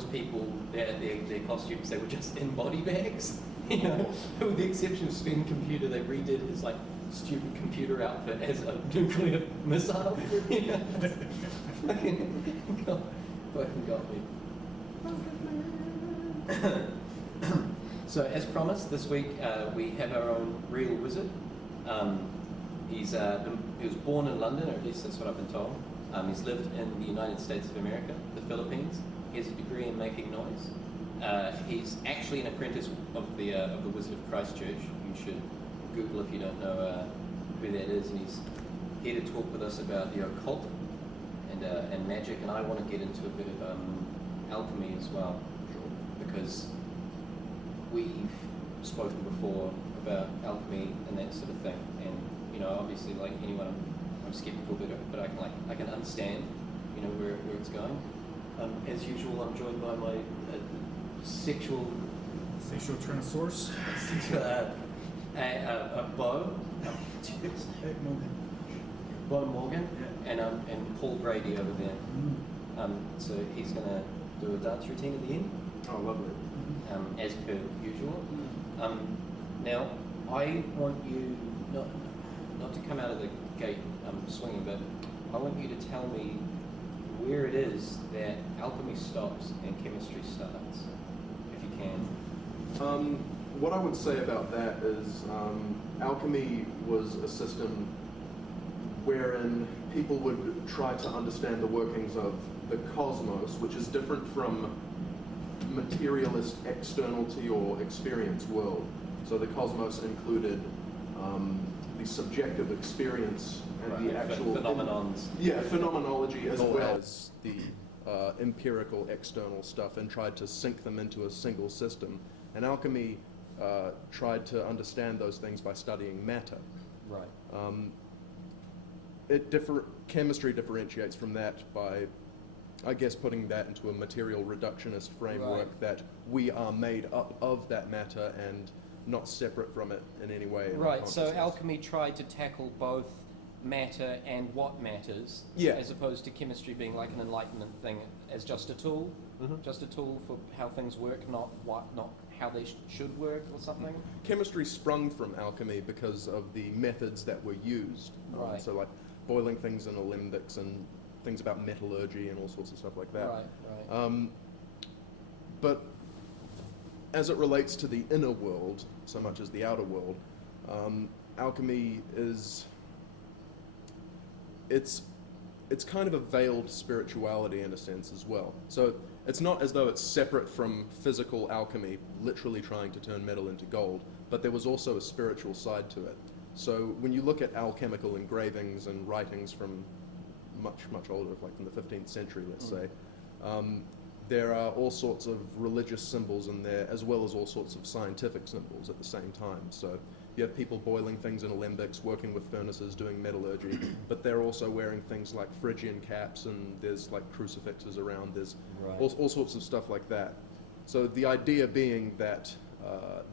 most people, their costumes, they were just in body bags. You know, with the exception of Sven Computer, they redid his like stupid computer outfit as a nuclear missile. You know? fucking got me. So, as promised, this week we have our own real wizard. He was born in London, or at least that's what I've been told. He's lived in the United States of America, the Philippines. He has a degree in making noise. He's actually an apprentice of the Wizard of Christchurch. You should Google if you don't know who that is. And he's here to talk with us about the occult and magic. And I want to get into a bit of alchemy as well, because we've spoken before about alchemy and that sort of thing. And you know, obviously, like anyone, I'm skeptical, but I can understand, you know, where it's going. As usual, I'm joined by my sexual Tyrannosaurus. Bo. Bo Morgan, yeah. And Paul Brady over there. So he's going to do a dance routine at the end. Oh, lovely. As per usual. Now, I want you not to come out of the gate swinging, but I want you to tell me where it is that alchemy stops and chemistry starts, if you can. What I would say about that is alchemy was a system wherein people would try to understand the workings of the cosmos, which is different from materialist externality or experience world. So the cosmos included the subjective experience and the actual phenomenons. Phenomenology as well as the empirical external stuff, and tried to sync them into a single system. And alchemy tried to understand those things by studying matter. Right. Chemistry differentiates from that by, I guess, putting that into a material reductionist framework, right, that we are made up of that matter and not separate from it in any way. Right, so alchemy tried to tackle both matter and what matters, as opposed to chemistry being like an enlightenment thing as just a tool, just a tool for how things work, not how they should work or something. Chemistry sprung from alchemy because of the methods that were used. Right. So like boiling things in alembics and things about metallurgy and all sorts of stuff like that. Right. But as it relates to the inner world, so much as the outer world, alchemy is, it's kind of a veiled spirituality in a sense as well. So it's not as though it's separate from physical alchemy, literally trying to turn metal into gold, but there was also a spiritual side to it. So when you look at alchemical engravings and writings from much older, like from the 15th century, let's say, there are all sorts of religious symbols in there, as well as all sorts of scientific symbols at the same time. So you have people boiling things in alembics, working with furnaces, doing metallurgy, but they're also wearing things like Phrygian caps, and there's like crucifixes around, there's all sorts of stuff like that. So the idea being that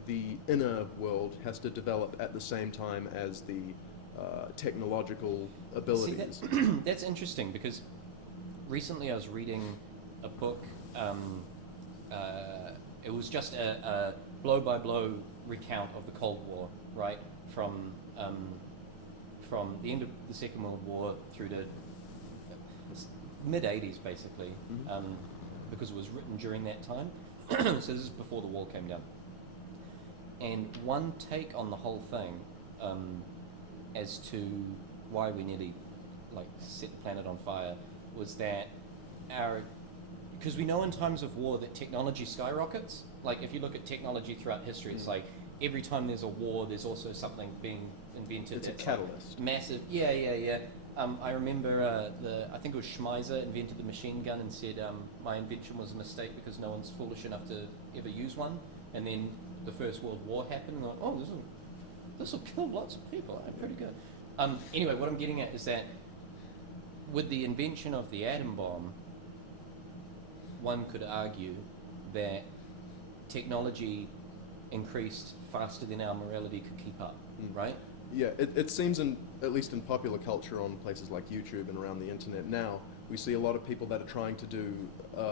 the inner world has to develop at the same time as the technological abilities. See, that's interesting, because recently I was reading a book. It was just a blow-by-blow recount of the Cold War, right? From the end of the Second World War through to mid-'80s, basically, because it was written during that time. So this is before the wall came down. And one take on the whole thing, as to why we nearly set the planet on fire, was that because we know in times of war that technology skyrockets. Like if you look at technology throughout history, it's like every time there's a war, there's also something being invented. It's a catalyst. Massive. Yeah. I remember I think it was Schmeiser invented the machine gun and said my invention was a mistake because no one's foolish enough to ever use one. And then the First World War happened, and like, oh, this will kill lots of people. Pretty good. Anyway, what I'm getting at is that with the invention of the atom bomb, one could argue that technology increased faster than our morality could keep up, right? Yeah, it seems in at least in popular culture on places like YouTube and around the internet now, we see a lot of people that are trying to do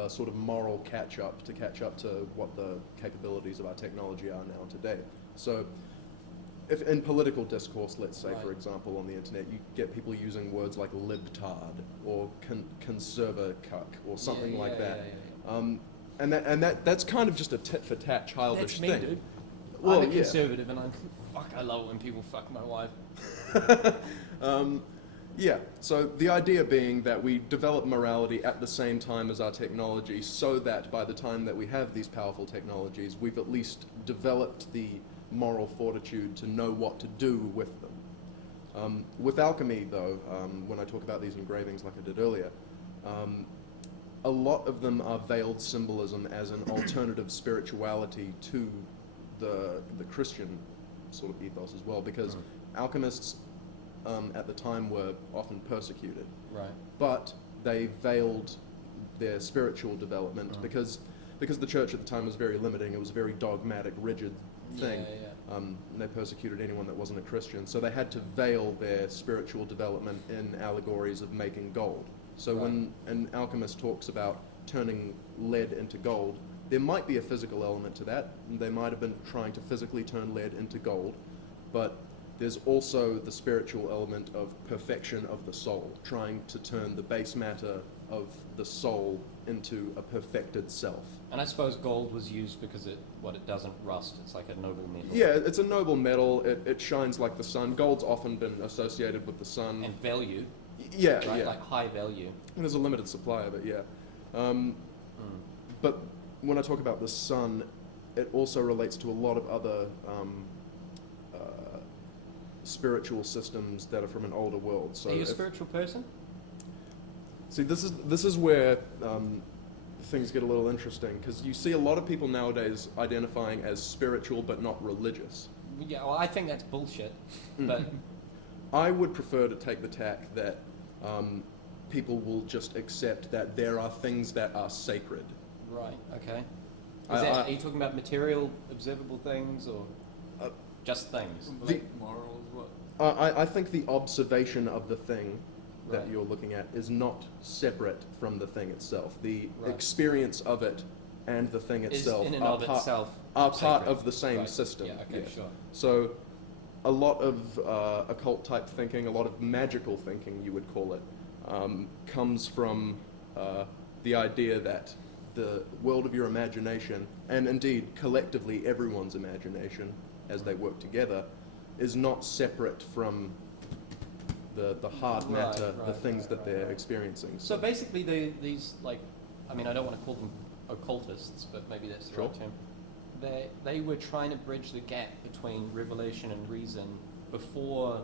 sort of moral catch-up to what the capabilities of our technology are now today. So if in political discourse, let's say, for example, on the internet, you get people using words like libtard or conserva cuck or something like that. And that's kind of just a tit-for-tat childish That's me, thing. dude. Well, I'm a conservative, and I love it when people fuck my wife. Yeah, so the idea being that we develop morality at the same time as our technology so that by the time that we have these powerful technologies, we've at least developed the moral fortitude to know what to do with them. With alchemy, though, when I talk about these engravings like I did earlier, a lot of them are veiled symbolism as an alternative spirituality to the Christian sort of ethos as well, because alchemists at the time were often persecuted. Right. But they veiled their spiritual development because the church at the time was very limiting. It was a very dogmatic, rigid thing. And they persecuted anyone that wasn't a Christian. So they had to veil their spiritual development in allegories of making gold. So when an alchemist talks about turning lead into gold, there might be a physical element to that. They might have been trying to physically turn lead into gold, but there's also the spiritual element of perfection of the soul, trying to turn the base matter of the soul into a perfected self. And I suppose gold was used because it doesn't rust. It's like a noble metal. Yeah, it's a noble metal. It shines like the sun. Gold's often been associated with the sun. And value. Yeah, right? yeah. Like high value. And there's a limited supply of it, yeah. But when I talk about the sun, it also relates to a lot of other spiritual systems that are from an older world. So are you a spiritual person? See, this is where things get a little interesting, because you see a lot of people nowadays identifying as spiritual but not religious. Yeah, well, I think that's bullshit. But I would prefer to take the tack that people will just accept that there are things that are sacred. right, okay. Are you talking about material, observable things, or just things? Like morals, what? I think the observation of the thing that Right. you're looking at is not separate from the thing itself. The Right. experience of it and the thing Is itself in and are of part, itself are part sacred. of the same Right. system. Yeah, okay, sure. So a lot of occult type thinking, a lot of magical thinking, you would call it, comes from the idea that the world of your imagination, and indeed collectively everyone's imagination as they work together, is not separate from the hard matter, the things that they're experiencing. So basically, these, like, I mean, I don't want to call them occultists, but maybe that's the right term. They were trying to bridge the gap between revelation and reason before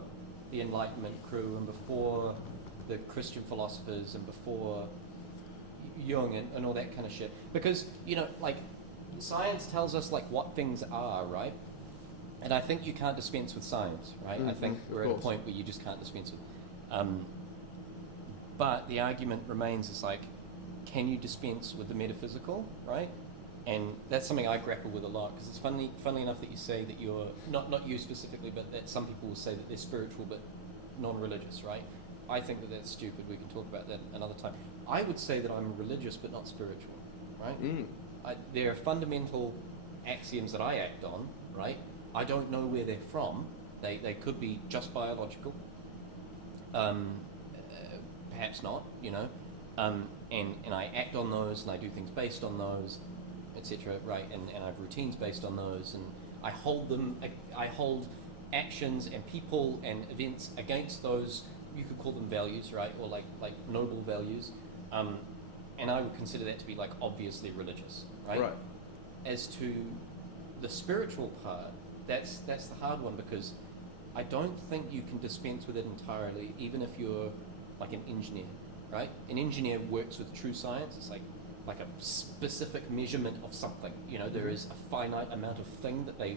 the Enlightenment crew and before the Christian philosophers and before Jung and all that kind of shit. Because, you know, like, science tells us, like, what things are, right? And I think you can't dispense with science, right? I think we're at a point where you just can't dispense with but the argument remains is like, can you dispense with the metaphysical, right? And that's something I grapple with a lot, because it's funnily enough that you say that you're, not you specifically, but that some people will say that they're spiritual but non-religious, right? I think that that's stupid. We can talk about that another time. I would say that I'm religious but not spiritual, right? There are fundamental axioms that I act on, right? I don't know where they're from. They could be just biological. Perhaps not, you know. And I act on those, and I do things based on those, etc. Right? And I have routines based on those, and I hold actions and people and events against those. You could call them values, right? Or like noble values. And I would consider that to be like obviously religious, right? Right. As to the spiritual part, that's the hard one, because I don't think you can dispense with it entirely, even if you're like an engineer, right? An engineer works with true science. It's like a specific measurement of something. You know, there is a finite amount of thing that they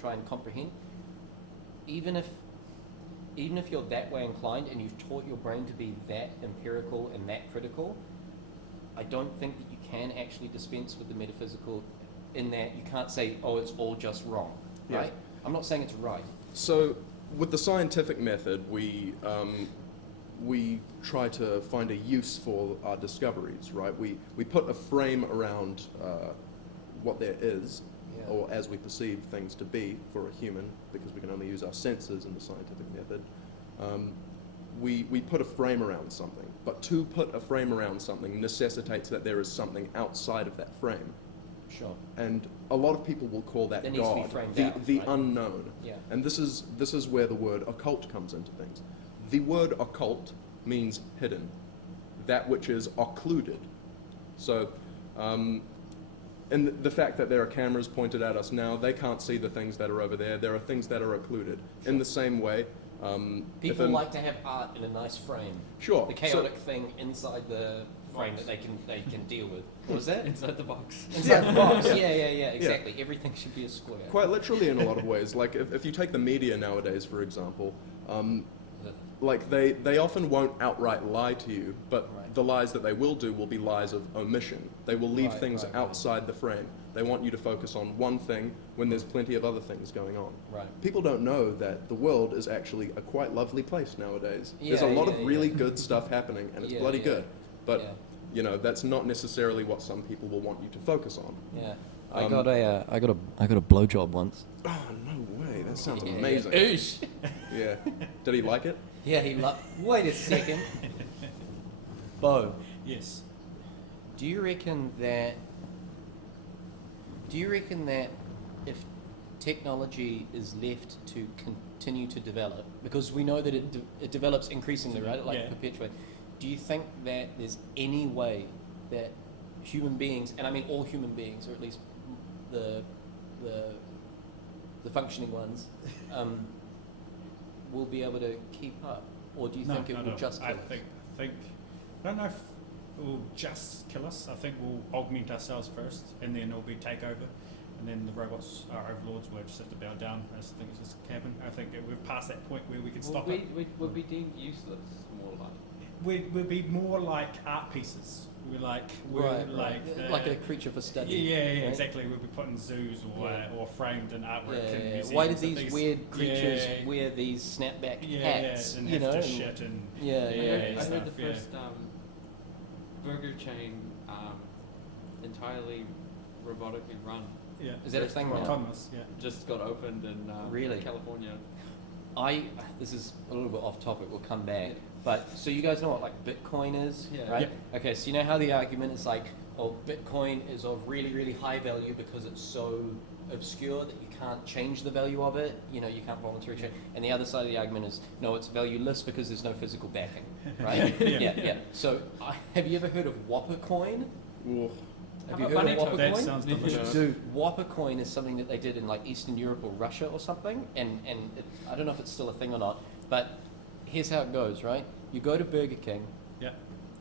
try and comprehend. Even if you're that way inclined and you've taught your brain to be that empirical and that critical, I don't think that you can actually dispense with the metaphysical, in that you can't say, oh, it's all just wrong, right? I'm not saying it's right. So with the scientific method, we try to find a use for our discoveries, right? We put a frame around what there is, or as we perceive things to be for a human, because we can only use our senses in the scientific method. We put a frame around something, but to put a frame around something necessitates that there is something outside of that frame. Sure. And a lot of people will call that needs to be God, framed the out, the right? unknown. Yeah. And this is where the word occult comes into things. The word occult means hidden, that which is occluded. So, and the fact that there are cameras pointed at us now, they can't see the things that are over there. There are things that are occluded. Sure. In the same way, people like to have art in a nice frame. Sure. The chaotic thing inside the frame that they can deal with. What was that? Inside the box. Inside the box. Yeah, exactly. Yeah. Everything should be a square. Quite literally in a lot of ways. Like if you take the media nowadays, for example, like they often won't outright lie to you, but the lies that they will do will be lies of omission. They will leave things outside the frame. They want you to focus on one thing when there's plenty of other things going on. Right. People don't know that the world is actually a quite lovely place nowadays. Yeah, There's a lot of really good stuff happening, and it's bloody good. But you know, that's not necessarily what some people will want you to focus on. Yeah. I got a blowjob once. Oh no way! That sounds amazing. Oosh. Yeah. Did he like it? Yeah, he loved. Wait a second. Bo, Yes. do you reckon that if technology is left to continue to develop, because we know that it develops increasingly, right? It perpetuates. Do you think that there's any way that human beings, and I mean all human beings, or at least the functioning ones, will be able to keep up, or do you think it will just kill us? I don't know if it will just kill us. I think we'll augment ourselves first, and then it'll be takeover, and then the robots, our overlords, will just have to bow down. I just think it's just cabin. I think that we've passed that point where we can stop it. We'll be deemed useless, more like. We'd be more like art pieces. We're like a creature for study. Yeah, right? exactly. We'll be put in zoos or framed in artwork. Yeah, In museums. why did these weird creatures Yeah. wear these snapback hats? and you have know, to shit and I heard stuff, the first burger chain entirely robotically run. Yeah. Is that a thing now? Autonomous, yeah. Just got opened in Really? California. This is a little bit off topic. We'll come back. But so you guys know what like Bitcoin is, right? Yep. Okay, so you know how the argument is like, oh, Bitcoin is of really, really high value because it's so obscure that you can't change the value of it. You know, you can't voluntarily change. And the other side of the argument is, no, it's valueless because there's no physical backing, right? yeah. So have you ever heard of Whopper coin? Ooh. Have you How heard about of Whopper That coin? sounds delicious. Dude, Whopper coin is something that they did in like Eastern Europe or Russia or something, and I don't know if it's still a thing or not, but here's how it goes, right? You go to Burger King, Yeah.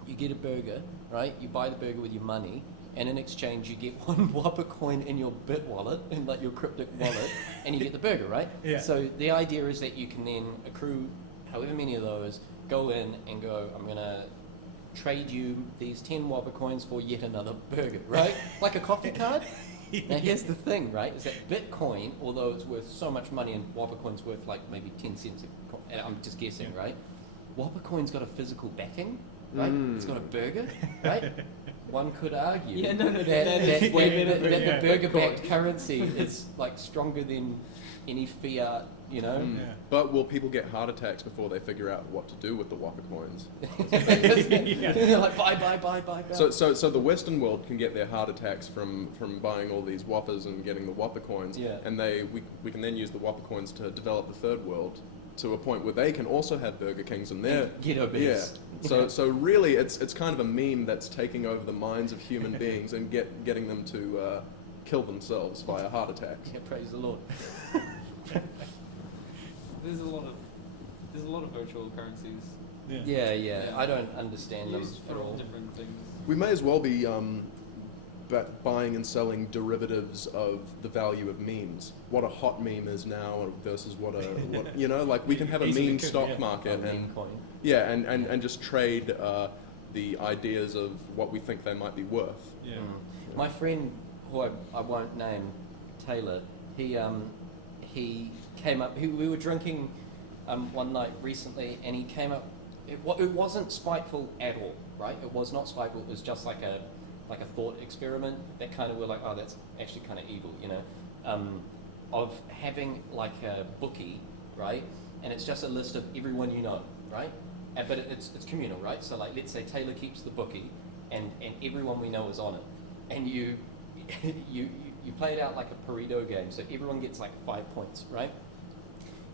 you get a burger, right? You buy the burger with your money, and in exchange you get one Whopper coin in your Bit wallet, in like your cryptic wallet, and you get the burger, right? Yeah. So the idea is that you can then accrue however many of those, go in and go, I'm gonna trade you these 10 Whopper coins for yet another burger, right? Like a coffee card. Now here's the thing, right? Is that Bitcoin, although it's worth so much money, and Whopper coin's worth like maybe 10 cents a coin, and I'm just guessing, right? Whopper coin's got a physical backing, right? It's got a burger, right? One could argue Yeah, no, that is way better the than burger-backed currency is like stronger than any fiat, you know? Yeah. But will people get heart attacks before they figure out what to do with the Whopper coins? They're like buy. So the Western world can get their heart attacks from buying all these Whoppers and getting the Whopper coins, Yeah. and we can then use the Whopper coins to develop the third world to a point where they can also have Burger Kings and they're Get obese. So really it's kind of a meme that's taking over the minds of human beings and getting them to kill themselves via heart attacks. Yeah, praise the Lord. There's a lot of virtual currencies Yeah. I don't understand them used at for all. different things. We may as well be buying and selling derivatives of the value of memes. What a hot meme is now versus what you know, like we can have a Easily meme could, stock yeah. market Meme and coin. yeah, and just trade the ideas of what we think they might be worth. Yeah. My friend, who I won't name, Taylor, he came up. We were drinking one night recently, and he came up. It wasn't spiteful at all, right? It was not spiteful. It was just like a thought experiment that kind of were like, oh, that's actually kind of evil, you know, of having like a bookie, right? And it's just a list of everyone you know, right? But it's communal, right? So like, let's say Taylor keeps the bookie, and everyone we know is on it, and you play it out like a Pareto game. So everyone gets like 5 points, right?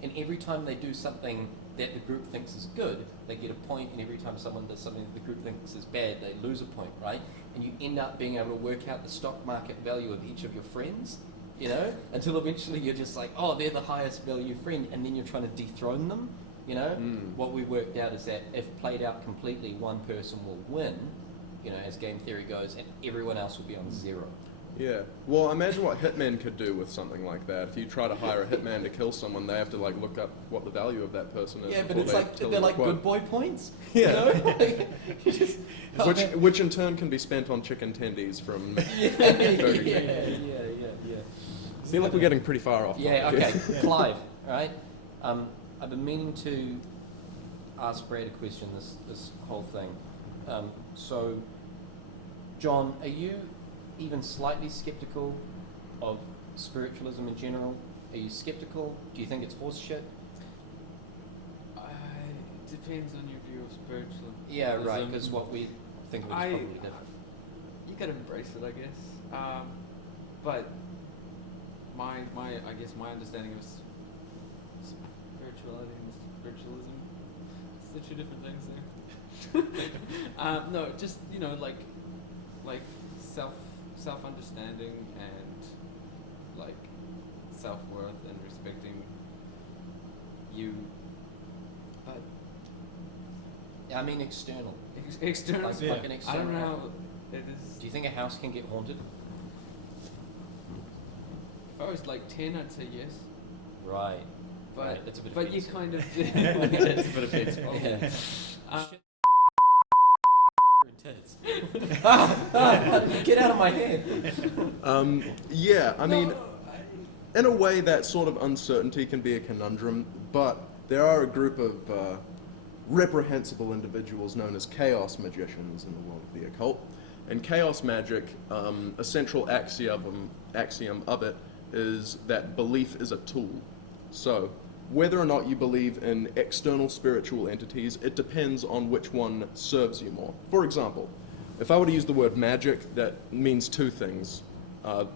And every time they do something that the group thinks is good, they get a point, and every time someone does something that the group thinks is bad, they lose a point, right? And you end up being able to work out the stock market value of each of your friends, you know, until eventually you're just like, oh, they're the highest value friend, and then you're trying to dethrone them, you know? What we worked out is that if played out completely, one person will win, you know, as game theory goes, and everyone else will be on 0. Yeah. Well, imagine what hitmen could do with something like that. If you try to hire a hitman to kill someone, they have to like look up what the value of that person is. Yeah, but before it's they like, tell they're you like the good quote. boy points, Yeah. you know? Like, you just, Which in turn can be spent on chicken tendies from yeah, Burger yeah, King. yeah. I feel like we're getting pretty far off. Yeah, topic okay. here. Clive, right? I've been meaning to ask Brad a question this whole thing. So, John, are you even slightly skeptical of spiritualism in general? Are you skeptical? Do you think it's horse shit? It depends on your view of spiritualism. Yeah, right, because what we think of is probably different. You gotta embrace it, I guess. But I guess my understanding of spirituality and spiritualism, it's the two different things there. No, just, you know, like self understanding and like self-worth and respecting you. I mean external. External. Like an I external. don't know how it is. Do you think a house can get haunted? If I was like 10, I'd say yes. Right. But Right, that's a bit but you offensive. kind of It's a bit offensive. Yeah. Get out of my head. Yeah, I mean, in a way, that sort of uncertainty can be a conundrum, but there are a group of reprehensible individuals known as chaos magicians in the world of the occult. And chaos magic, a central axiom of it is that belief is a tool. So, whether or not you believe in external spiritual entities, it depends on which one serves you more. For example, if I were to use the word magic, that means two things.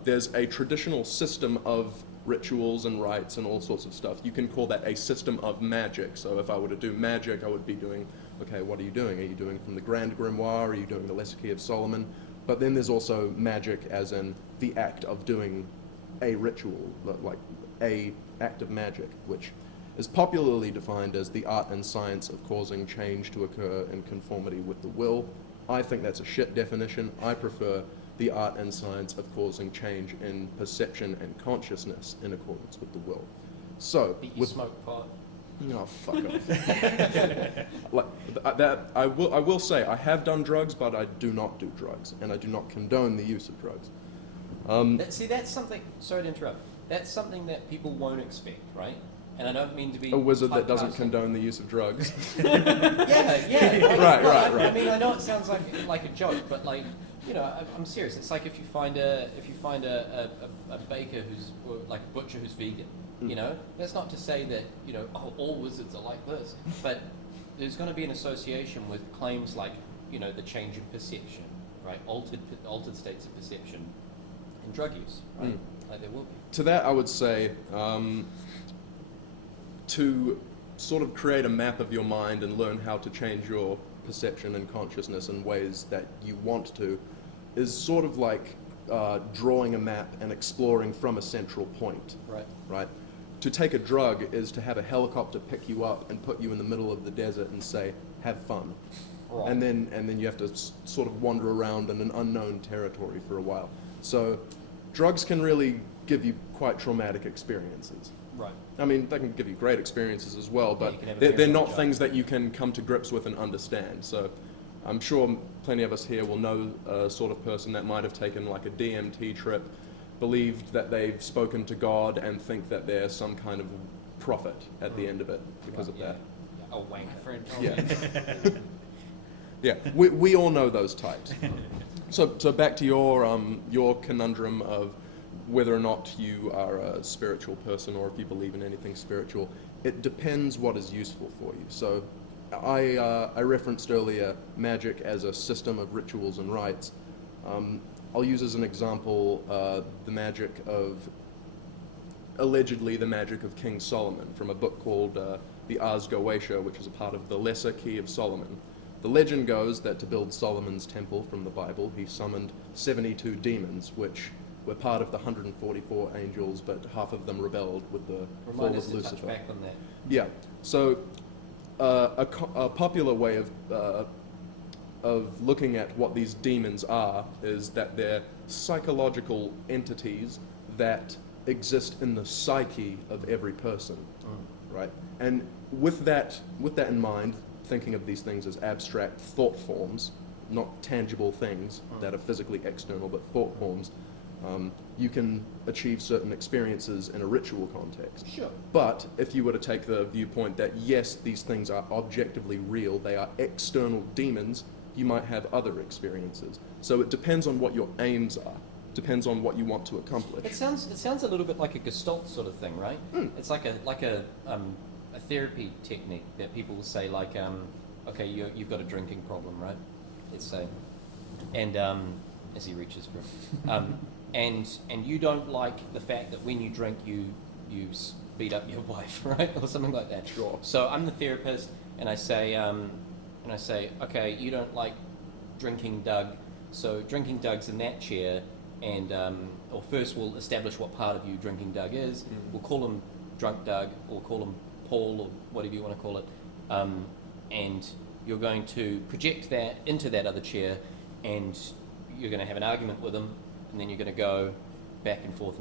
There's a traditional system of rituals and rites and all sorts of stuff. You can call that a system of magic. So if I were to do magic, I would be doing, okay, what are you doing? Are you doing from the Grand Grimoire? Are you doing the Lesser Key of Solomon? But then there's also magic as in the act of doing a ritual, like a act of magic, which is popularly defined as the art and science of causing change to occur in conformity with the will. I think that's a shit definition. I prefer the art and science of causing change in perception and consciousness in accordance with the will. So, But you smoke pot. oh, fuck off. Like, that I will say I have done drugs, but I do not do drugs, and I do not condone the use of drugs. See, that's something. Sorry to interrupt. That's something that people won't expect, right? And I don't mean to be A wizard that doesn't typecasting. condone the use of drugs. Yeah. Like, Right. I mean, I know it sounds like a joke, but like, you know, I'm serious. It's like if you find a baker who's or like a butcher who's vegan. You know, that's not to say that, you know, all wizards are like this, but there's going to be an association with claims like, you know, the change in perception, right? Altered states of perception and drug use, right? Like there will be. To that, I would say to sort of create a map of your mind and learn how to change your perception and consciousness in ways that you want to is sort of like drawing a map and exploring from a central point. Right? To take a drug is to have a helicopter pick you up and put you in the middle of the desert and say, have fun. Right. And then you have to sort of wander around in an unknown territory for a while. So drugs can really give you quite traumatic experiences. Right. I mean, they can give you great experiences as well, Yeah, but you can have a they're very not good things that you can come to grips with and understand. So I'm sure plenty of us here will know a sort of person that might have taken like a DMT trip, believed that they've spoken to God and think that they're some kind of profit at the end of it because of that. A wank. French. Yeah. Yeah, we all know those types. So back to your conundrum of whether or not you are a spiritual person or if you believe in anything spiritual. It depends what is useful for you. So I referenced earlier magic as a system of rituals and rites. I'll use as an example allegedly the magic of King Solomon from a book called the Ars Goetia, which is a part of the Lesser Key of Solomon. The legend goes that to build Solomon's temple from the Bible, he summoned 72 demons, which were part of the 144 angels, but half of them rebelled with the fall of Lucifer. Touch back on that. Yeah. So a popular way of looking at what these demons are is that they're psychological entities that exist in the psyche of every person, right? And with that in mind, thinking of these things as abstract thought forms, not tangible things that are physically external, but thought forms, you can achieve certain experiences in a ritual context. Sure. But if you were to take the viewpoint that yes, these things are objectively real, they are external demons, you might have other experiences. So it depends on what your aims are, depends on what you want to accomplish. It sounds a little bit like a Gestalt sort of thing, right? It's like a therapy technique that people will say like, okay, you've got a drinking problem, right? Let's say, and as he reaches for it, and you don't like the fact that when you drink you beat up your wife, right, or something like that. Sure. So I'm the therapist, and I say, okay, you don't like drinking Doug, so drinking Doug's in that chair, and or first we'll establish what part of you drinking Doug is. We'll call him drunk Doug, or call him Paul, or whatever you want to call it, and you're going to project that into that other chair, and you're going to have an argument with him, and then you're going to go back and forth,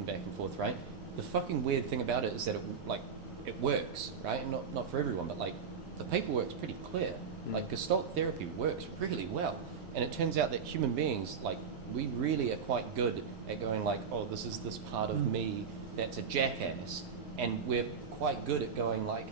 right? The fucking weird thing about it is that it works, right? Not for everyone, but like the paperwork's pretty clear. Like Gestalt therapy works really well, and it turns out that human beings, like, we really are quite good at going like, oh, this is this part of me that's a jackass, and we're quite good at going like,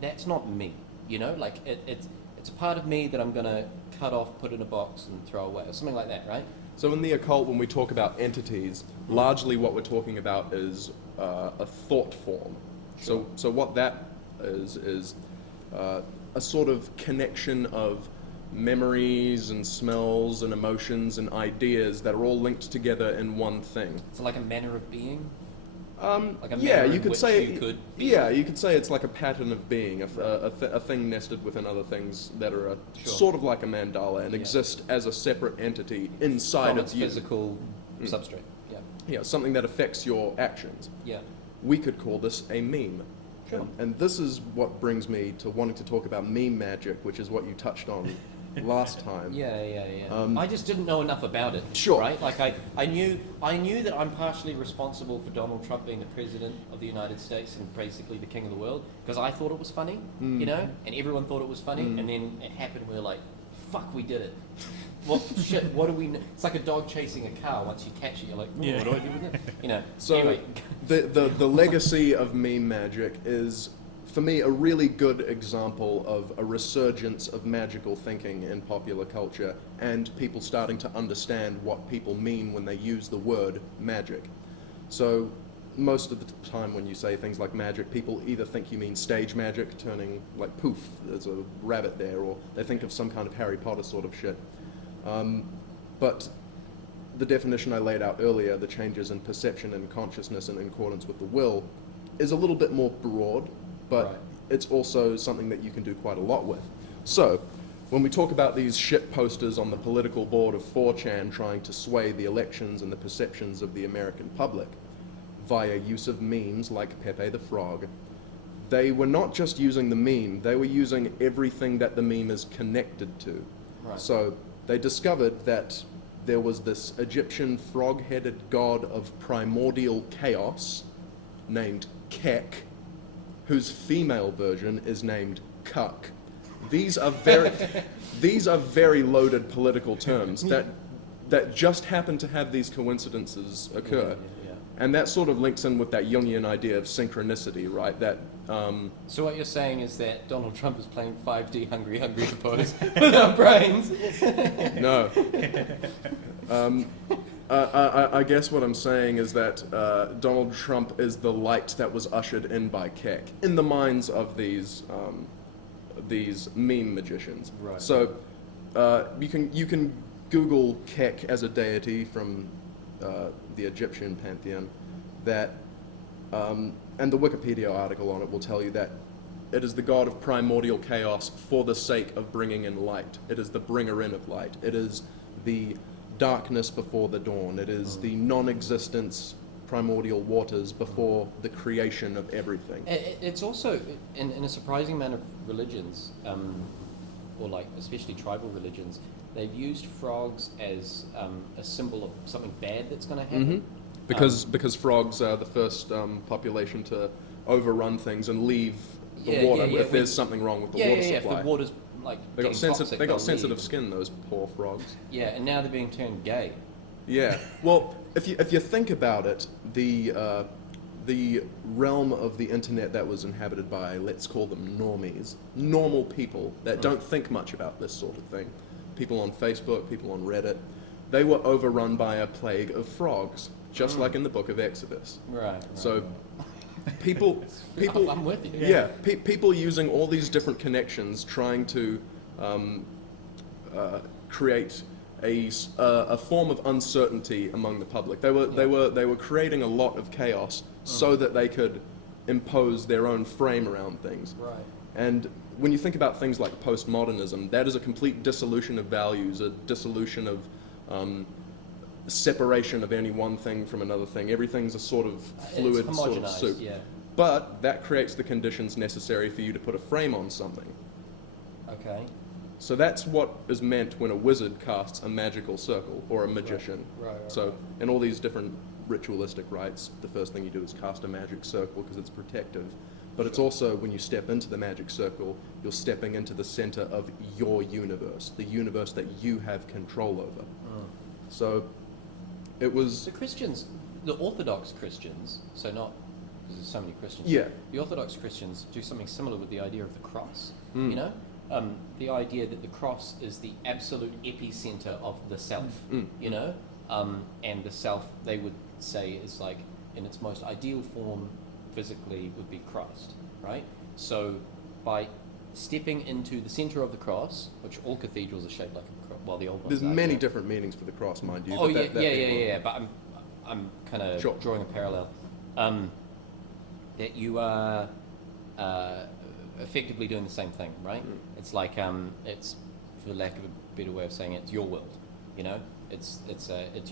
that's not me, you know, like it's a part of me that I'm gonna cut off, put in a box, and throw away, or something like that, right? So in the occult, when we talk about entities, largely what we're talking about is a thought form. Sure. So what that is a sort of connection of memories and smells and emotions and ideas that are all linked together in one thing. So like a manner of being. Like a Yeah, manner you in could which say. you could be. Yeah, you could say it's like a pattern of being, a thing nested within other things that are Sure. sort of like a mandala and Yeah. exist as a separate entity inside From of its you. physical substrate. Yeah. Yeah, something that affects your actions. Yeah. We could call this a meme. Sure. And this is what brings me to wanting to talk about meme magic, which is what you touched on last time. Yeah. I just didn't know enough about it. Sure. Right? Like I knew that I'm partially responsible for Donald Trump being the president of the United States and basically the king of the world, because I thought it was funny, you know, and everyone thought it was funny, and then it happened. We were like, "Fuck, we did it." Well, shit. What do we? It's like a dog chasing a car. Once you catch it, you're like, "Oh, Yeah. "What do I do with it?" You know. So anyway. the legacy of meme magic is, for me, a really good example of a resurgence of magical thinking in popular culture and people starting to understand what people mean when they use the word magic. So most of the time when you say things like magic, people either think you mean stage magic, turning like poof, there's a rabbit there, or they think of some kind of Harry Potter sort of shit. But the definition I laid out earlier, the changes in perception and consciousness in accordance with the will, is a little bit more broad, but Right. it's also something that you can do quite a lot with. So, when we talk about these shit posters on the political board of 4chan trying to sway the elections and the perceptions of the American public via use of memes like Pepe the Frog, they were not just using the meme, they were using everything that the meme is connected to. Right. So, they discovered that there was this Egyptian frog-headed god of primordial chaos named Kek, whose female version is named Cuck. These are very loaded political terms that just happen to have these coincidences occur. Yeah. And that sort of links in with that Jungian idea of synchronicity, right? That So what you're saying is that Donald Trump is playing 5D hungry, suppose, with our brains. no. I guess what I'm saying is that Donald Trump is the light that was ushered in by Keck in the minds of these meme magicians. Right. So you can Google Keck as a deity from the Egyptian pantheon, and the Wikipedia article on it will tell you that it is the god of primordial chaos for the sake of bringing in light. It is the bringer in of light. It is the darkness before the dawn. It is the non-existence primordial waters before the creation of everything. It's also, in a surprising amount of religions, or like especially tribal religions, they've used frogs as a symbol of something bad that's going to happen. Because frogs are the first population to overrun things and leave the water if there's something wrong with the water supply. If the water's like They got getting toxic, they got they'll sensitive leave. skin, those poor frogs. Yeah, and now they're being turned gay. Yeah. Well, if you think about it, the realm of the internet that was inhabited by, let's call them normies, normal people that don't think much about this sort of thing, people on Facebook, people on Reddit, they were overrun by a plague of frogs, just like in the book of Exodus. Right. So people, I'm with you. yeah, people using all these different connections, trying to create a form of uncertainty among the public. They were creating a lot of chaos so that they could impose their own frame around things. Right. And when you think about things like postmodernism, that is a complete dissolution of values, a dissolution of separation of any one thing from another thing. Everything's a sort of fluid It's sort of homogenized, soup. yeah. But that creates the conditions necessary for you to put a frame on something. Okay. So that's what is meant when a wizard casts a magical circle, or a magician. Right, So in all these different ritualistic rites, the first thing you do is cast a magic circle because it's protective. But it's also, when you step into the magic circle, you're stepping into the center of your universe, the universe that you have control over. So it was... The Christians, the Orthodox Christians, so not, because there's so many Christians. Yeah. The Orthodox Christians do something similar with the idea of the cross, you know? The idea that the cross is the absolute epicenter of the self, you know? And the self, they would say, is like, in its most ideal form, physically, would be Christ, right? So by stepping into the center of the cross, which all cathedrals are shaped like a cross, well, the old ones There's are, many yeah. different meanings for the cross, mind you. Oh but yeah, that being one. yeah. But I'm kind of Sure. drawing a parallel. That you are effectively doing the same thing, right? It's like it's, for lack of a better way of saying it, it's your world. You know, it's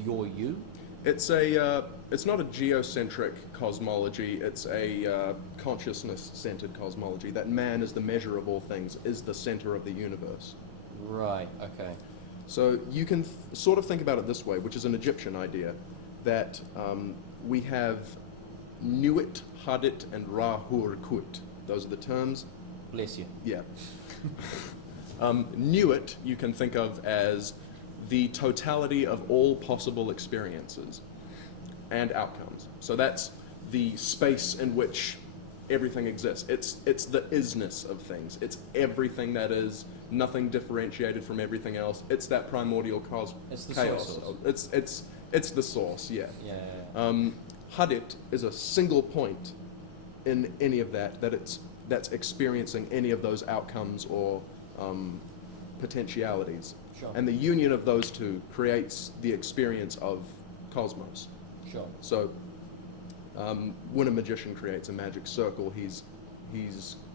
your you. It's not a geocentric cosmology. It's a consciousness-centered cosmology. That man is the measure of all things, is the center of the universe. Right. Okay. So you can sort of think about it this way, which is an Egyptian idea, that we have Nuit, Hadit, and Ra-Hur-Kut. Those are the terms. Bless you. Yeah. Nuit you can think of as the totality of all possible experiences and outcomes. So that's the space in which everything exists. It's the isness of things. It's everything that is, nothing differentiated from everything else. It's that primordial It's the chaos. source. It's the source, yeah. Yeah. Hadit is a single point in any of that's experiencing any of those outcomes or potentialities. Sure. And the union of those two creates the experience of cosmos. Sure. So when a magician creates a magic circle, he's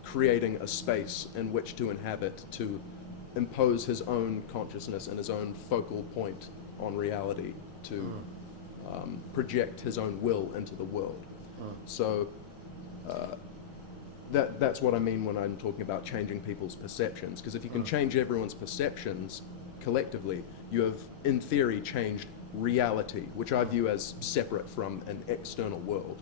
creating a space in which to inhabit, to impose his own consciousness and his own focal point on reality, to project his own will into the world. So that's what I mean when I'm talking about changing people's perceptions. Because if you can change everyone's perceptions collectively, you have, in theory, changed reality, which I view as separate from an external world.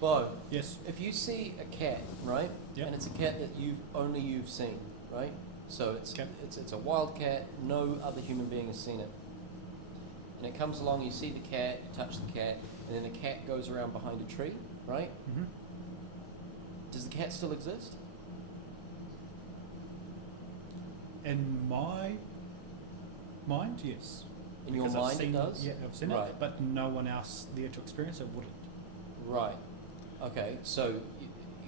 Bo, Yes. if you see a cat, right, Yep. and it's a cat that you've seen, right, so it's Okay. it's a wild cat, no other human being has seen it, and it comes along, you see the cat, you touch the cat, and then the cat goes around behind a tree, right? Mm-hmm. Does the cat still exist? In my mind, yes. In your Because I've mind seen, it does? Yeah, I've seen Right. it, but no one else there to experience it wouldn't. Right. Okay, so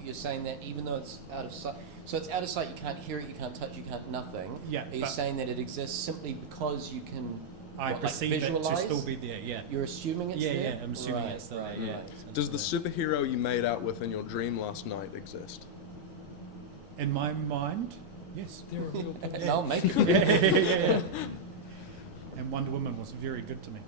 you're saying that even though it's out of sight, so it's out of sight, you can't hear it, you can't touch, you can't nothing. Yeah, Are you but saying that it exists simply because you can I what, perceive like it to visualize? still be there, yeah. You're assuming it's Yeah, there? yeah, I'm assuming Right, it's still right, there, yeah. right. Does the superhero you made out with in your dream last night exist? In my mind, yes, they're a real person. No, make it. yeah. And Wonder Woman was very good to me.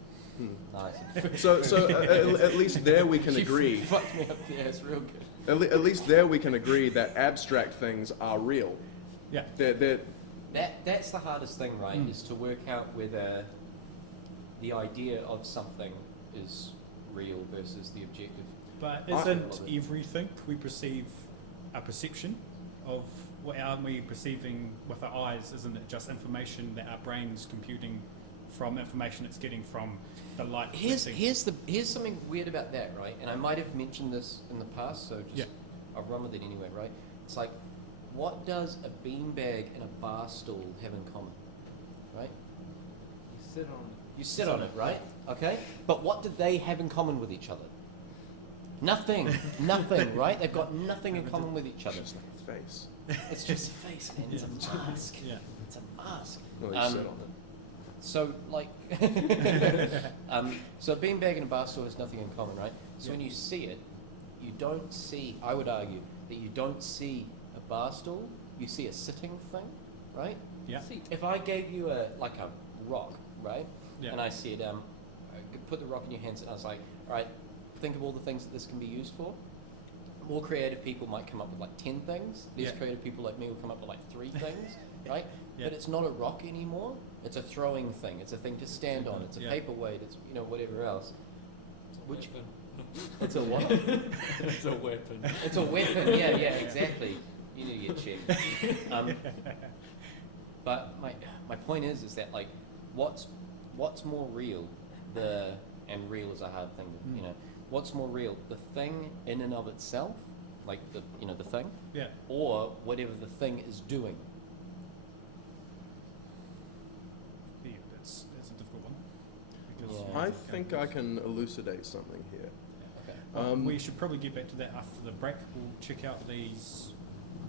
Nice. So at least there we can She agree. fucked me up there, it's real good. At least there we can agree that abstract things are real. Yeah. They're That's the hardest thing, right? Is to work out whether the idea of something is real versus the objective. But I- isn't everything we perceive a perception of what are we perceiving with our eyes? Isn't it just information that our brain's computing from information it's getting from the light? Here's something weird about that, right? And I might have mentioned this in the past, so just Yeah. I'll run with it anyway, right? It's like, what does a beanbag and a bar stool have in common, right? You sit on it. You sit on it, right? Okay. But what do they have in common with each other? Nothing. Nothing, right? They've got nothing in common with each other. just like its face. It's just a face, man. It's a mask. Yeah. It's a mask. Well, you sit on it. So, like, so a beanbag and a bar stool has nothing in common, right? So Yeah. when you see it, you don't see, I would argue, that you don't see a bar stool, you see a sitting thing, right? Yeah. See, if I gave you a rock, right? Yeah. And I said, I could put the rock in your hands, and I was like, all right, think of all the things that this can be used for. More creative people might come up with like 10 things. Less Yeah. creative people like me will come up with like 3 things, right? Yeah. But it's not a rock anymore. It's a throwing thing. It's a thing to stand on. It's a Yeah. paperweight. It's whatever else. Which It's a what? It's a weapon. It's a weapon. Yeah, exactly. You need to get checked. But my point is that like, what's more real? And real is a hard thing to, what's more real? The thing in and of itself, like the thing, Yeah. or whatever the thing is doing. Yeah, that's a difficult one. Because Yeah. I think I can elucidate something here. Okay. we should probably get back to that after the break. We'll check out these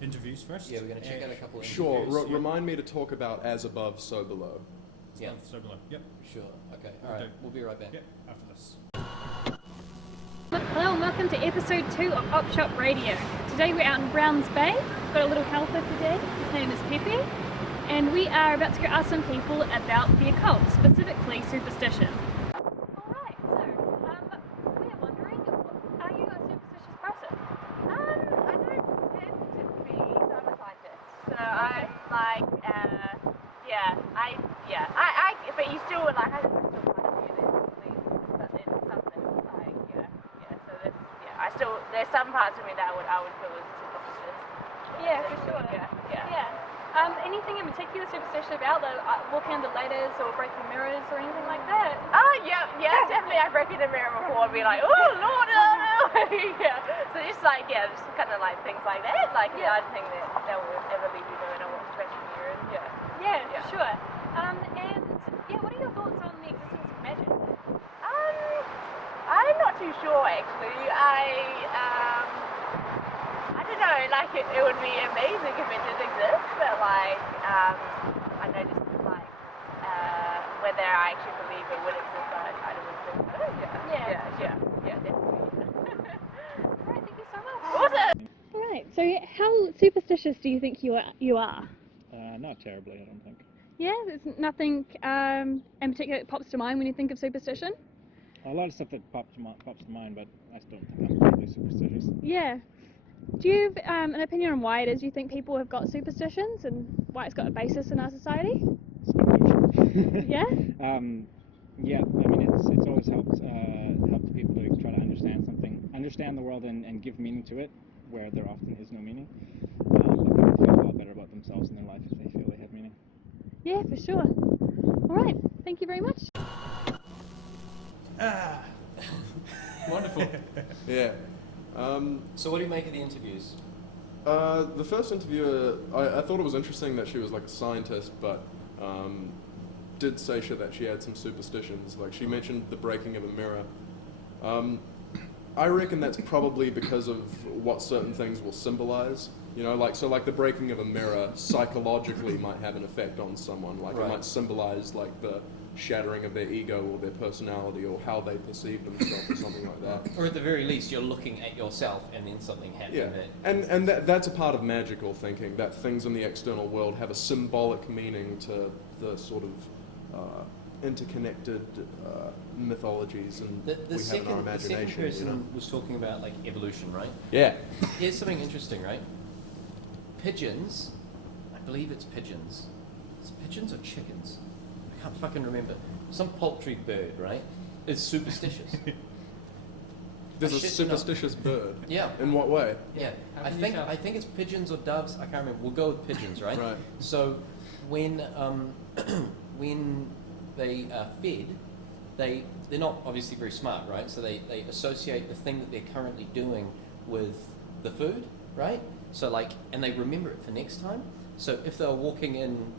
interviews first. Yeah, we're going to check out a couple of Sure. interviews. yeah. Remind me to talk about as above, so below. Yeah. So below. Yep. Sure. Okay. Will All right. do. We'll be right back. Yep. After this. Hello and welcome to episode 2 of Op Shop Radio. Today we're out in Browns Bay. We've got a little helper today. His name is Pepe. And we are about to go ask some people about the occult, specifically superstition. Alright, so we are wondering, are you a superstitious person? I don't tend to be a scientist, so I'm like, but you still like, I still kind of feel it, believe in something, like, so there's some parts of me that I would feel is superstitious. Yeah, for sure. Yeah. Anything in particular superstitious about, like walking under ladders or breaking mirrors or anything like that? Yeah, definitely. I've broken a mirror before and be like, oh Lord, no. Yeah. So just like, just kind of like things like that. Like, I don't think that would ever leave you knowing I want to break mirrors. Yeah, for sure. And what are your thoughts on the existence of magic? I'm not too sure actually. I don't know, like it would be amazing if it did exist, but like, I know just like, whether I actually believe it would exist, I don't think so. Yeah, definitely. Alright, thank you so much. Awesome! Alright, so how superstitious do you think you are? Not terribly, I don't think. Yeah, there's nothing in particular that pops to mind when you think of superstition? A lot of stuff that pops to mind, but I still don't think I'm really superstitious. Yeah. Do you have an opinion on why it is you think people have got superstitions and why it's got a basis in our society? Speculation. Yeah? Yeah, I mean, it's always helped people to try to understand the world and give meaning to it, where there often is no meaning. But people feel a lot better about themselves in their life if they feel they have meaning. Yeah, for sure. Alright, thank you very much. Wonderful. Yeah. So what do you make of the interviews? The first interviewer, I thought it was interesting that she was like a scientist, but did say that she had some superstitions. Like she mentioned the breaking of a mirror. I reckon that's probably because of what certain things will symbolize. You know, like the breaking of a mirror psychologically might have an effect on someone. Like Right. it might symbolize like the shattering of their ego or their personality or how they perceive themselves or something like that. Or at the very least, you're looking at yourself and then something happened. Yeah, and that's a part of magical thinking, that things in the external world have a symbolic meaning to the sort of interconnected mythologies and The we have in our second imagination. person You know? was talking about like evolution, right? Yeah. Here's something interesting, right? Pigeons, I believe it's pigeons. It's pigeons or chickens? I can't fucking remember. Some poultry bird, right? Is superstitious. There's I a shit superstitious bird. Yeah. In what way? Yeah, How I can you think tell? I think it's pigeons or doves. I can't remember. We'll go with pigeons, right? Right. So when when they are fed, they're not obviously very smart, right? So they associate the thing that they're currently doing with the food, right? So like, and they remember it for next time. So if they're walking in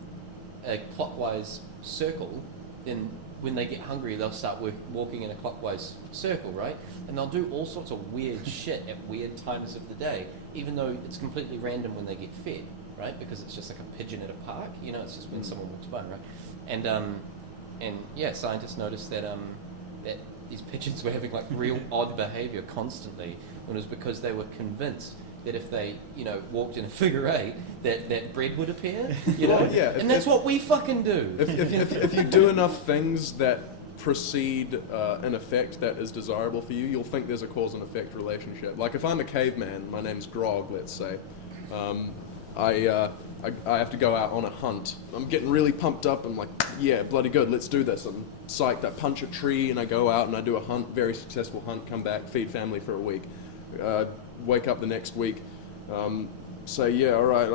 a clockwise circle, then when they get hungry, they'll start walking in a clockwise circle, right? And they'll do all sorts of weird shit at weird times of the day, even though it's completely random when they get fed, right? Because it's just like a pigeon at a park, you know, it's just when someone walks by, right? And yeah, scientists noticed that that these pigeons were having like real odd behavior constantly, when it was because they were convinced that if they, you know, walked in a figure eight, that bread would appear, you know? Well, yeah, and that's what we fucking do. If you do enough things that precede an effect that is desirable for you, you'll think there's a cause and effect relationship. Like if I'm a caveman, my name's Grog, let's say, I have to go out on a hunt. I'm getting really pumped up. I'm like, yeah, bloody good, let's do this. I'm psyched. I punch a tree and I go out and I do a hunt, very successful hunt, come back, feed family for a week. Wake up the next week, say, yeah, all right,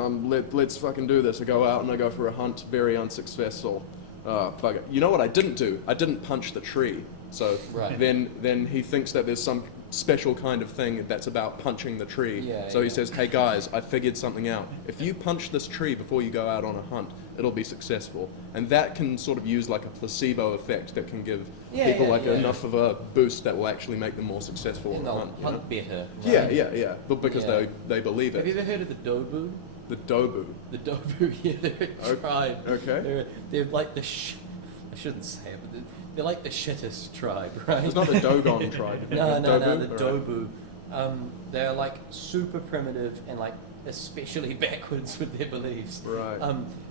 let's fucking do this. I go out and I go for a hunt, very unsuccessful. Fuck it. You know what I didn't do? I didn't punch the tree. So Right. then he thinks that there's some special kind of thing that's about punching the tree. Yeah, So he yeah. says, hey guys, I figured something out. If you punch this tree before you go out on a hunt, it'll be successful. And that can sort of use like a placebo effect that can give people enough of a boost that will actually make them more successful on And the they'll hunt. You know? hunt better. Yeah, Right? yeah. But because Yeah. they believe Have you it. ever heard of the Dobu? The Dobu. The Dobu, yeah, they're a tribe. Okay. They're like the I shouldn't say it, but they're like the shittest tribe, right? It's not the Dogon tribe. No, Dobu? the All right. Dobu. They're like super primitive and like especially backwards with their beliefs. Right.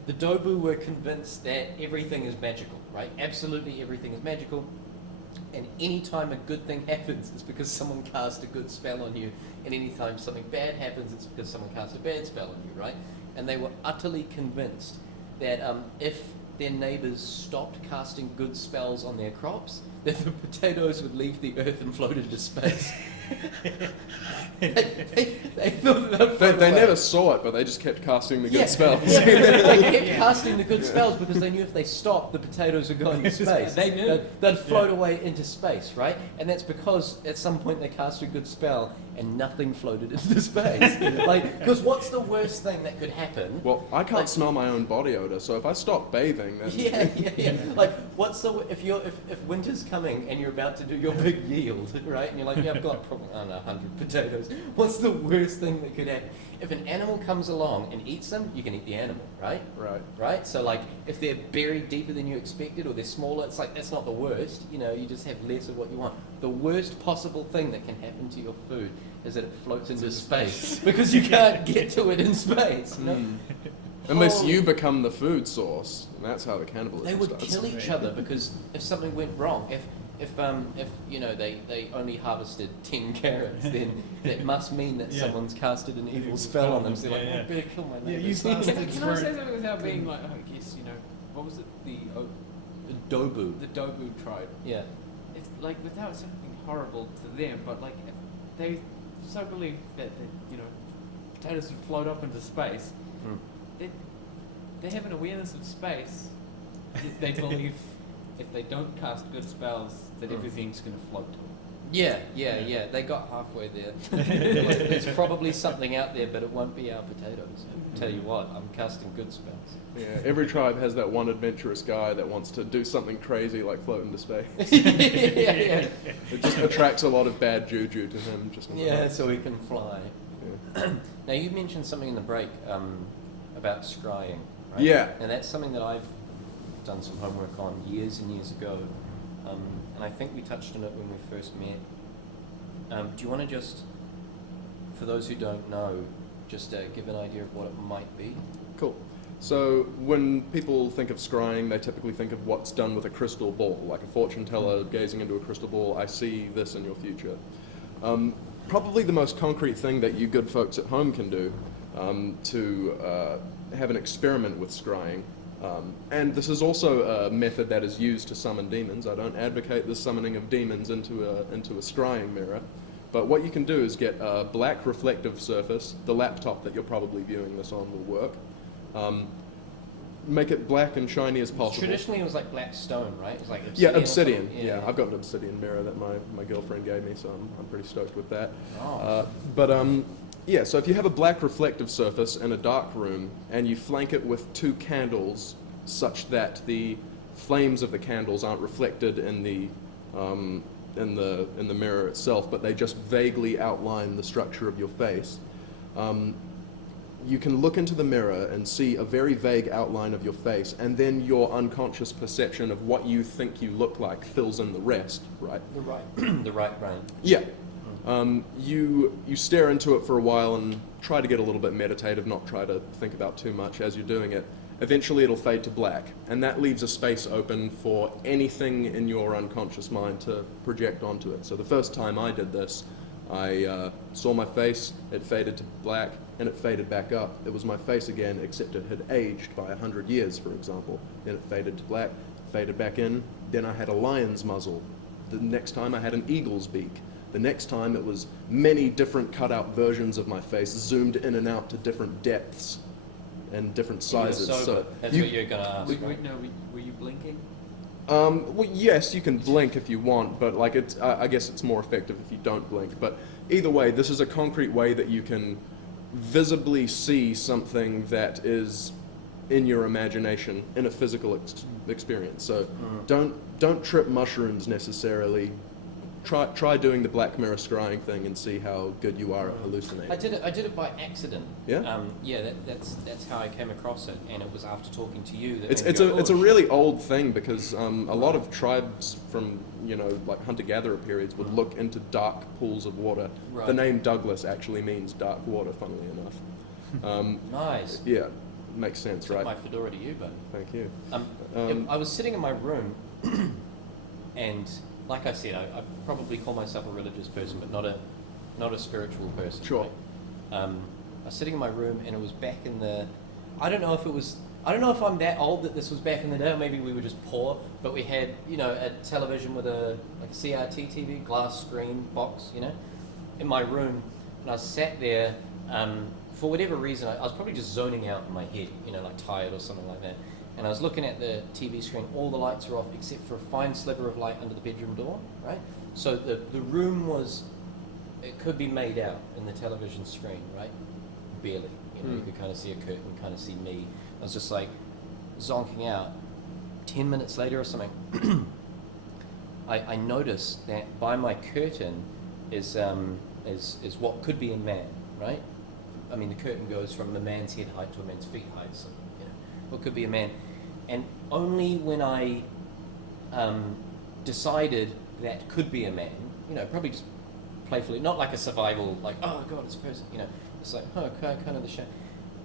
The Dobu were convinced that everything is magical, right? Absolutely everything is magical. And any time a good thing happens, it's because someone cast a good spell on you. And any time something bad happens, it's because someone cast a bad spell on you, right? And they were utterly convinced that if their neighbours stopped casting good spells on their crops, that the potatoes would leave the earth and float into space. they thought that would float They away. never saw it, but they just kept casting the good spells. Yeah, they kept casting the good spells because they knew if they stopped, the potatoes would go into space. They knew. They'd float away into space, right? And that's because at some point they cast a good spell and nothing floated into space. Like, because what's the worst thing that could happen? Well, I can't Like- smell my own body odor, so if I stop bathing, then Yeah. Like, what's the if winter's coming and you're about to do your big yield, right? And you're like, yeah, I've got probably 100 potatoes. What's the worst thing that could happen? If an animal comes along and eats them, you can eat the animal, right? Right. Right? So like, if they're buried deeper than you expected or they're smaller, it's like that's not the worst. You know, you just have less of what you want. The worst possible thing that can happen to your food is that it floats into space because you can't get to it in space. You know? Unless Oh. you become the food source, and that's how the cannibalism They would starts. kill each other because if something went wrong, if you know they only harvested 10 carrots, then that must mean that Yeah. someone's casted an evil spell on them. So they're like, Yeah, oh, yeah. I better kill my Yeah, neighbors. you bastards. Can I say something without being like, I guess, you know, what was it? The Dobu. Dobu tribe. Yeah. It's like without something horrible to them, but like if they so believe that you know potatoes would float up into space. They have an awareness of space. They believe if they don't cast good spells, that everything's going to float. Yeah. They got halfway there. Like, there's probably something out there, but it won't be our potatoes. Tell you what, I'm casting good spells. Yeah, every tribe has that one adventurous guy that wants to do something crazy like float into space. yeah. It just attracts a lot of bad juju to him. Yeah, so he can fly. Yeah. Now, you mentioned something in the break about scrying, right? Yeah. And that's something that I've done some homework on years and years ago. And I think we touched on it when we first met. Do you want to just, for those who don't know, just give an idea of what it might be? Cool. So when people think of scrying, they typically think of what's done with a crystal ball, like a fortune teller gazing into a crystal ball. I see this in your future. Probably the most concrete thing that you good folks at home can do to have an experiment with scrying. And this is also a method that is used to summon demons. I don't advocate the summoning of demons into a scrying mirror. But what you can do is get a black reflective surface. The laptop that you're probably viewing this on will work. Make it black and shiny as possible. Traditionally, it was like black stone, right? It was like Yeah, obsidian. obsidian. Yeah, I've got an obsidian mirror that my girlfriend gave me, so I'm pretty stoked with that. Oh. Yeah, so if you have a black reflective surface in a dark room and you flank it with 2 candles such that the flames of the candles aren't reflected in the mirror itself, but they just vaguely outline the structure of your face, you can look into the mirror and see a very vague outline of your face, and then your unconscious perception of what you think you look like fills in the rest, right? The right brain. Yeah. You stare into it for a while and try to get a little bit meditative, not try to think about too much as you're doing it. Eventually it'll fade to black, and that leaves a space open for anything in your unconscious mind to project onto it. So the first time I did this, I saw my face, it faded to black, and it faded back up. It was my face again, except it had aged by 100 years, for example. Then it faded to black, faded back in. Then I had a lion's muzzle. The next time I had an eagle's beak. The next time it was many different cutout versions of my face, zoomed in and out to different depths and different sizes. So that's what you're going to ask. Were you blinking? Well, yes, you can blink if you want, but like I guess it's more effective if you don't blink. But either way, this is a concrete way that you can visibly see something that is in your imagination in a physical experience. So don't trip mushrooms necessarily. Try doing the black mirror scrying thing and see how good you are at hallucinating. I did it by accident. Yeah. That's how I came across it, and it was after talking to you. That It's a really old thing because a lot of tribes from like hunter-gatherer periods would look into dark pools of water. Right. The name Douglas actually means dark water, funnily enough. Nice. Yeah, makes sense, Took right? my fedora to you, buddy. Thank you. I was sitting in my room, and like I said, I probably call myself a religious person, but not a spiritual person. Sure. Right? I was sitting in my room, and it was back in the. I don't know if I'm that old that this was back in the day. Or maybe we were just poor, but we had a television with a CRT TV, glass screen box, in my room, and I sat there. For whatever reason, I was probably just zoning out in my head, like tired or something like that. And I was looking at the TV screen, all the lights are off except for a fine sliver of light under the bedroom door, right? So the room it could be made out in the television screen, right? Barely. You could kind of see a curtain, kind of see me. I was just like zonking out. 10 minutes later or something, I noticed that by my curtain is what could be a man, right? I mean, the curtain goes from a man's head height to a man's feet height, so, what could be a man. And only when I decided that could be a man, probably just playfully, not like a survival, like, oh God, it's a person, it's like, oh, kind of the shape.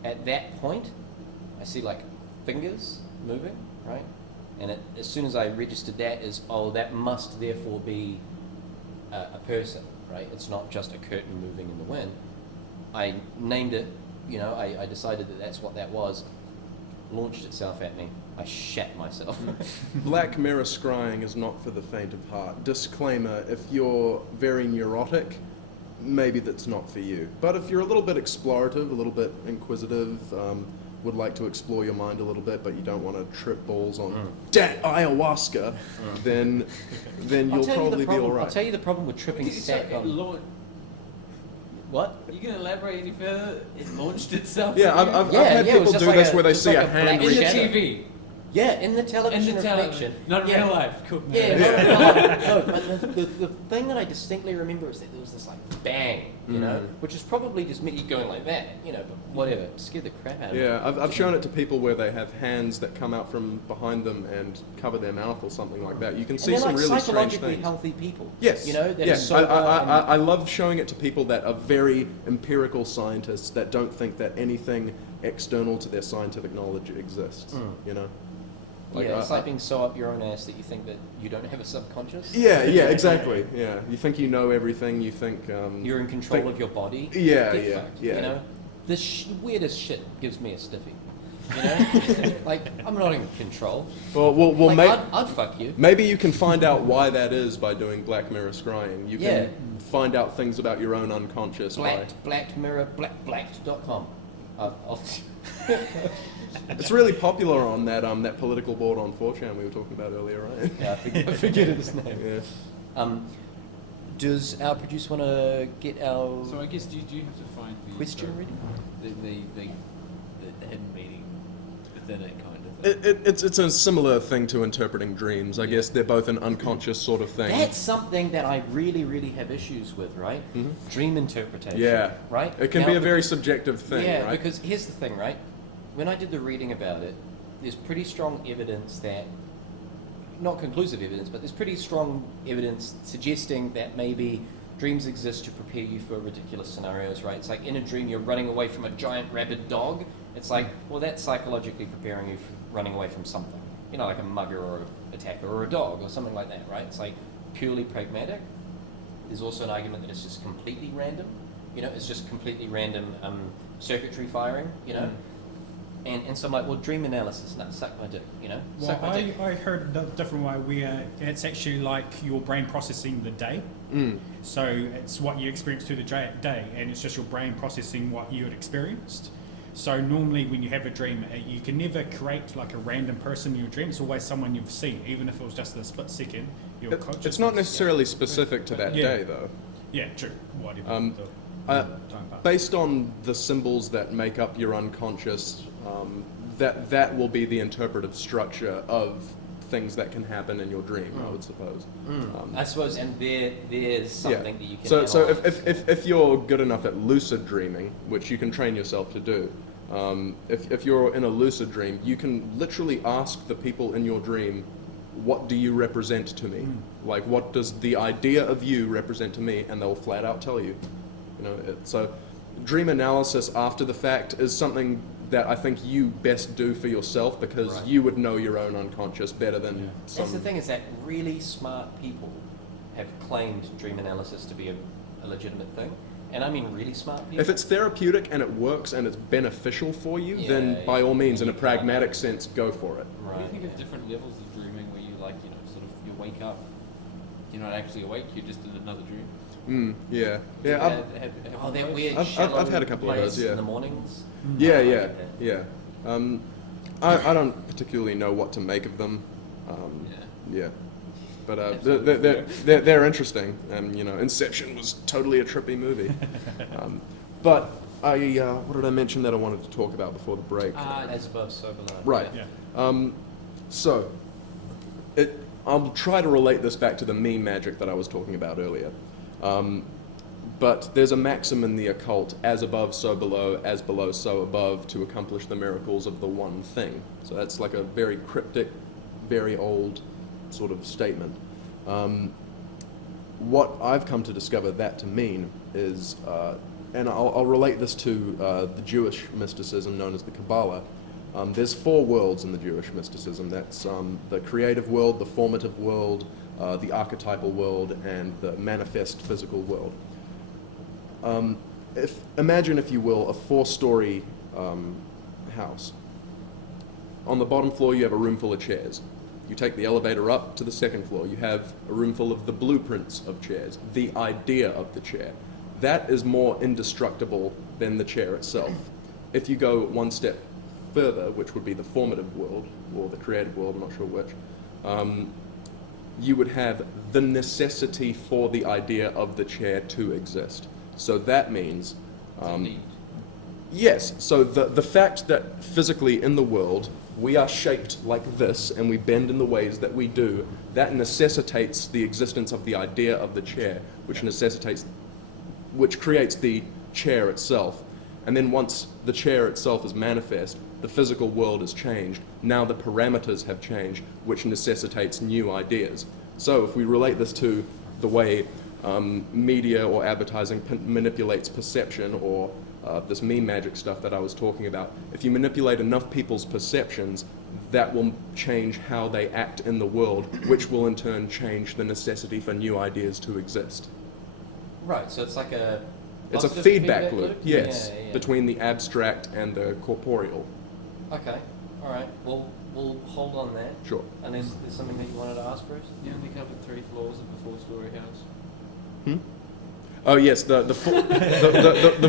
At that point, I see like fingers moving, right? And as soon as I registered that that must therefore be a person, right? It's not just a curtain moving in the wind. I named it, I decided that that's what that was, launched itself at me. I shat myself. Black mirror scrying is not for the faint of heart. Disclaimer, if you're very neurotic, maybe that's not for you. But if you're a little bit explorative, a little bit inquisitive, would like to explore your mind a little bit, but you don't want to trip balls on ayahuasca, then you'll probably be all right. I'll tell you the problem with tripping sack on. What? You can elaborate any further? It launched itself. Yeah, I've had it was people just do like this where they just see like a a hand black In the reach. shadow. TV. Yeah, in the television In the reflection. Not in Yeah. real life. Cool. Yeah, no, but the thing that I distinctly remember is that there was this like bang, you know, which is probably just me going like that, you know, but whatever, scared the crap out of me. Yeah, I've shown it to people where they have hands that come out from behind them and cover their mouth or something like that. You can And see they're some like really strange psychologically things. healthy people. Yes. You know, that yeah. are sober I love showing it to people that are very empirical scientists that don't think that anything external to their scientific knowledge exists. You know. It's like being so up your own ass that you think that you don't have a subconscious. Yeah, exactly. Yeah, you think you know everything. You think You're in control of your body. Yeah, Get yeah, fucked, yeah. You know, this weirdest shit gives me a stiffy. You know, like I'm not in control. Well, Like, I'd fuck you. maybe you can find out why that is by doing Black Mirror scrying. You Yeah. can find out things about your own unconscious by. Blackmirror.com. It's really popular on that that political board on 4chan we were talking about earlier, right? Yeah, I forget his name. Yeah. Does our producer want to get our So I guess do you have to find the question ready? The hidden meaning within it, kind of thing. It's a similar thing to interpreting dreams. I guess they're both an unconscious sort of thing. That's something that I really, really have issues with, right? Dream interpretation. Yeah. Right? It can Now, be a very subjective thing, yeah, right? because here's the thing, right? When I did the reading about it, there's pretty strong evidence that, not conclusive evidence, but there's pretty strong evidence suggesting that maybe dreams exist to prepare you for ridiculous scenarios, right? It's like in a dream you're running away from a giant rabid dog. It's like, well, that's psychologically preparing you for running away from something. You know, like a mugger or an attacker or a dog or something like that, right? It's like purely pragmatic. There's also an argument that it's just completely random. You know, it's just completely random circuitry firing, you know? And so I'm like, well, dream analysis, no, suck my dick, you know? Well, Suck my dick. I heard a different way where it's actually like your brain processing the day. So it's what you experience through the day, and it's just your brain processing what you had experienced. So normally when you have a dream, you can never create like a random person in your dream. It's always someone you've seen, even if it was just a split second. Your consciousness. It's not necessarily specific to that day, though. Yeah, true. Whatever. Um, time pass. Based on the symbols that make up your unconscious, that will be the interpretive structure of things that can happen in your dream, I would suppose. I suppose, and there's something that you can So analyze. if you're good enough at lucid dreaming, which you can train yourself to do, if you're in a lucid dream, you can literally ask the people in your dream, what do you represent to me? Like, what does the idea of you represent to me? And they'll flat out tell you. You know, so dream analysis after the fact is something that I think you best do for yourself, because you would know your own unconscious better than some. That's the thing, is that really smart people have claimed dream analysis to be a legitimate thing. And I mean really smart people. If it's therapeutic and it works and it's beneficial for you, Yeah, then by all means, in a You pragmatic sense, go for it. What do you think of different levels of dreaming where you like, you know, sort of you wake up, you're not actually awake, you're just in another dream? Yeah. Oh, that weird I've shallow had a couple of those, place yeah. in the mornings. Yeah, I yeah, like that. yeah. I don't particularly know what to make of them. Yeah. But they're interesting, and you know, Inception was totally a trippy movie. But what did I mention that I wanted to talk about before the break? As above, so below. Right. Yeah. So, I'll try to relate this back to the meme magic that I was talking about earlier. But there's a maxim in the occult: as above, so below; as below, so above, to accomplish the miracles of the one thing. So that's like a very cryptic, very old sort of statement. What I've come to discover that to mean is, and I'll relate this to the Jewish mysticism known as the Kabbalah. There's 4 worlds in the Jewish mysticism. That's the creative world, the formative world, the archetypal world, and the manifest physical world. Imagine, if you will, a 4-story house. On the bottom floor, you have a room full of chairs. You take the elevator up to the 2nd floor. You have a room full of the blueprints of chairs, the idea of the chair. That is more indestructible than the chair itself. If you go one step further, which would be the formative world, or the creative world, I'm not sure which, you would have the necessity for the idea of the chair to exist. So that means, yes, so the fact that physically in the world we are shaped like this and we bend in the ways that we do, that necessitates the existence of the idea of the chair, which creates the chair itself. And then once the chair itself is manifest, the physical world is changed. Now the parameters have changed, which necessitates new ideas. So if we relate this to the way media or advertising manipulates perception, or this meme magic stuff that I was talking about, if you manipulate enough people's perceptions, that will change how they act in the world, which will in turn change the necessity for new ideas to exist. Right, so it's like a... It's a positive feedback loop, Yeah, yes, yeah. between the abstract and the corporeal. Okay, alright, we'll hold on that. Sure. Unless there's something that you wanted to ask first? You only covered 3 floors of a 4-story house. Oh yes, the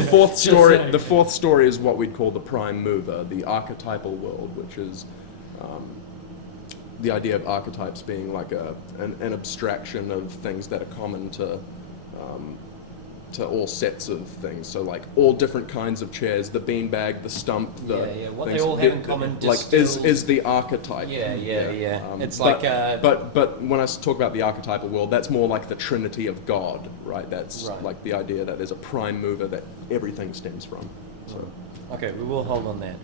fourth story. The fourth story is what we'd call the prime mover, the archetypal world, which is the idea of archetypes being like an abstraction of things that are common to all sets of things. So like all different kinds of chairs, the beanbag, the stump, the what things, they all have in common. Like is the archetype. Yeah. It's but, like but when I talk about the archetypal world, that's more like the Trinity of God, right? That's Right. like the idea that there's a prime mover that everything stems from. So. Okay, we will hold on that.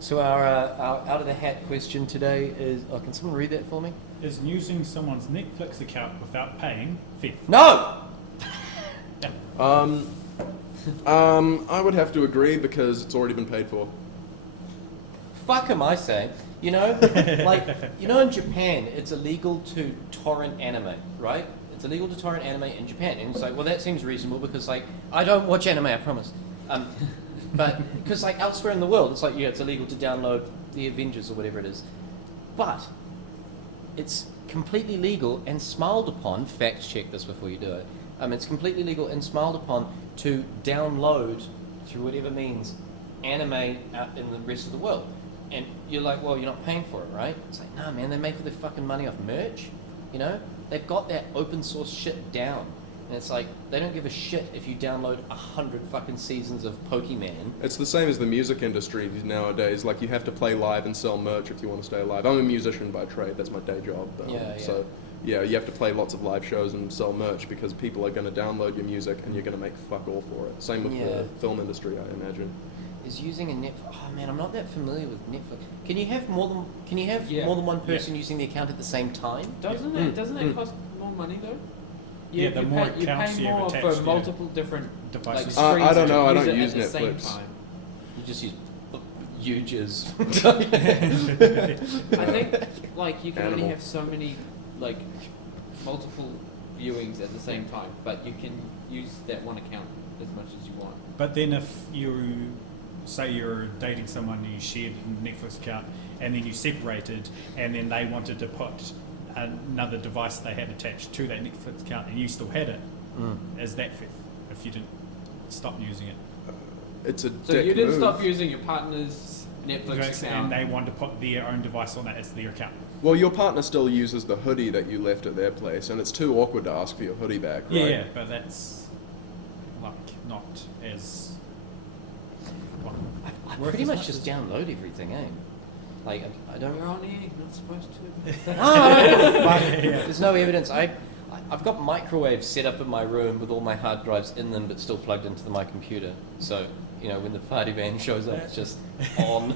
So our out of the hat question today is, can someone read that for me? Is using someone's Netflix account without paying theft? No! I would have to agree because it's already been paid for. Fuck am I saying? You know, like, in Japan, it's illegal to torrent anime, right? It's illegal to torrent anime in Japan. And it's like, well, that seems reasonable because, like, I don't watch anime, I promise. But, because, like, elsewhere in the world, it's like, it's illegal to download the Avengers or whatever it is. But it's completely legal and smiled upon, fact check this before you do it, it's completely legal and smiled upon to download, through whatever means, anime out in the rest of the world. And you're like, well, you're not paying for it, right? It's like, nah, man, they make all their fucking money off merch, you know? They've got that open source shit down. And it's like, they don't give a shit if you download 100 fucking seasons of Pokemon. It's the same as the music industry nowadays. Like, you have to play live and sell merch if you want to stay alive. I'm a musician by trade. That's my day job. So, yeah, you have to play lots of live shows and sell merch because people are going to download your music and you're going to make fuck all for it. Same with the film industry, I imagine. Is using a Netflix... Oh, man, I'm not that familiar with Netflix. Can you have more than one person using the account at the same time? Doesn't it cost more money though? Yeah, the more you accounts pay you have more attached, for multiple different devices. Like, I don't know. I don't it use at the same Netflix. time. You just use Uges. I think like you can only Animal. have so many like multiple viewings at the same time, but you can use that one account as much as you want. But then if you say you're dating someone and you shared a Netflix account and then you separated and then they wanted to put another device they had attached to that Netflix account and you still had it, is that theft if you didn't stop using it? It's a So dick you didn't move. stop using your partner's Netflix account. And they wanted to put their own device on that as their account. Well, your partner still uses the hoodie that you left at their place, and it's too awkward to ask for your hoodie back, right? Yeah, but that's like not as... Well, I worth pretty as much just as- download everything, eh? Like, I don't... You're on air, you're not supposed to. There's no evidence. I've got microwaves set up in my room with all my hard drives in them, but still plugged into my computer. So, when the party van shows up, it's just on.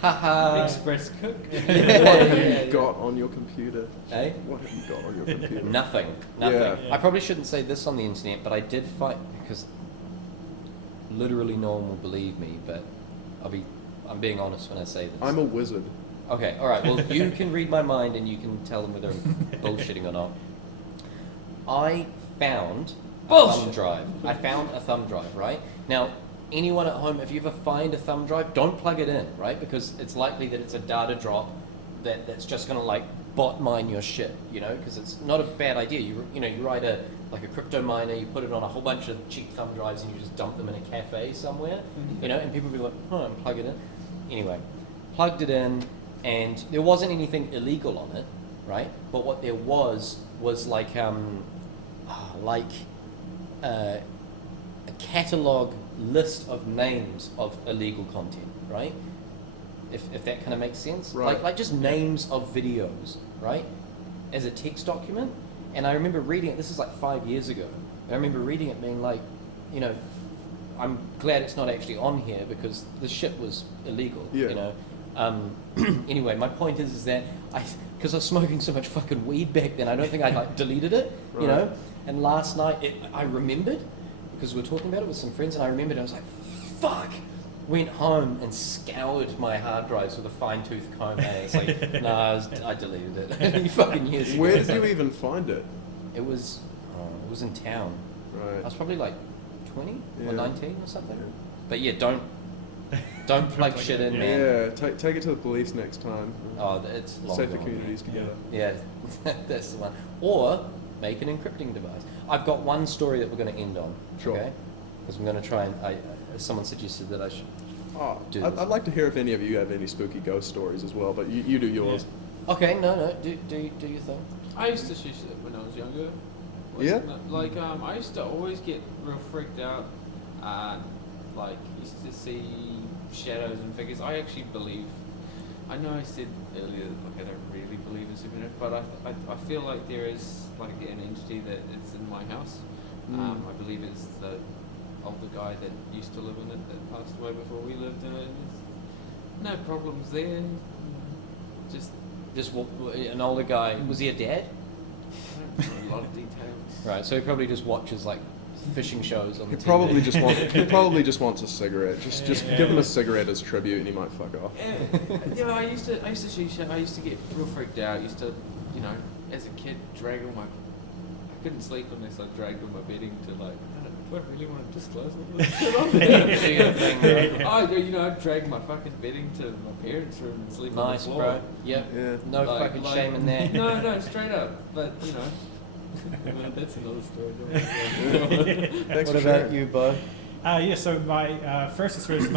Haha. Express cook. What have you got on your computer? Eh? What have you got on your computer? Nothing. Yeah. I probably shouldn't say this on the internet, but I did find, because literally no one will believe me, but I'm being honest when I say this. I'm a wizard. Okay, alright, well, you can read my mind and you can tell them whether I'm bullshitting or not. I found a thumb drive. I found a thumb drive, right? Now, anyone at home, if you ever find a thumb drive, don't plug it in, right? Because it's likely that it's a data drop that's just gonna like bot mine your shit, you know, because it's not a bad idea. You write a crypto miner, you put it on a whole bunch of cheap thumb drives, and you just dump them in a cafe somewhere, you know, and people will be like, and plug it in. Anyway, plugged it in, and there wasn't anything illegal on it, right? But what there was like a catalog list of names of illegal content, right? If that kind of makes sense, Right. like just names of videos, right, as a text document. And I remember reading it. This is like 5 years ago. I remember reading it, being like, you know, I'm glad it's not actually on here because the shit was illegal. Yeah. You know. Anyway, my point is that because I was smoking so much fucking weed back then, I don't think I like deleted it. You Right. know. And last night I remembered because we were talking about it with some friends, and I remembered. I was like, fuck. Went home and scoured my hard drives with a fine-tooth comb. And it's like, nah, I deleted it. Fucking years ago. Where did you even find it? It was in town. I Right. was probably like 20 Yeah. or 19 or something. But yeah, don't plug shit in, man. Yeah, take it to the police next time. Oh, it's long Save the gone, communities man. together. Yeah, that's the one. Or make an encrypting device. I've got one story that we're going to end on. Sure. Okay? Because I'm going to try and someone suggested that I should. Oh, Do I'd this. like to hear if any of you have any spooky ghost stories as well, but you do yours. Okay, no. Do your thing. I used to shush it when I was younger. Yeah? Like, I used to always get real freaked out. Like, used to see shadows and figures. I actually believe. I know I said earlier that like I don't really believe in supernatural, but I feel like there is like an entity that is in my house. I believe it's the older guy that used to live in it that passed away before we lived in it. There's no problems there. Just An older guy. Was he a dad? I don't know a lot of details. Right. So he probably just watches like fishing shows on the He TV. probably just wants a cigarette. Just give him a cigarette as tribute, and he might fuck off. Yeah, I used to shisha. I used to get real freaked out. I used to, you know, as a kid, drag all my. I couldn't sleep unless I dragged all my bedding to like. Do I really want to disclose all this shit on there? I'd drag my fucking bedding to my parents' room and sleep Nice, on the floor. bro. Yep. Yeah. No Like- fucking like- shame in that. No, straight up. But you know, well, that's another story. Thanks What for about sharing. you, Bo? Yeah, so my first experience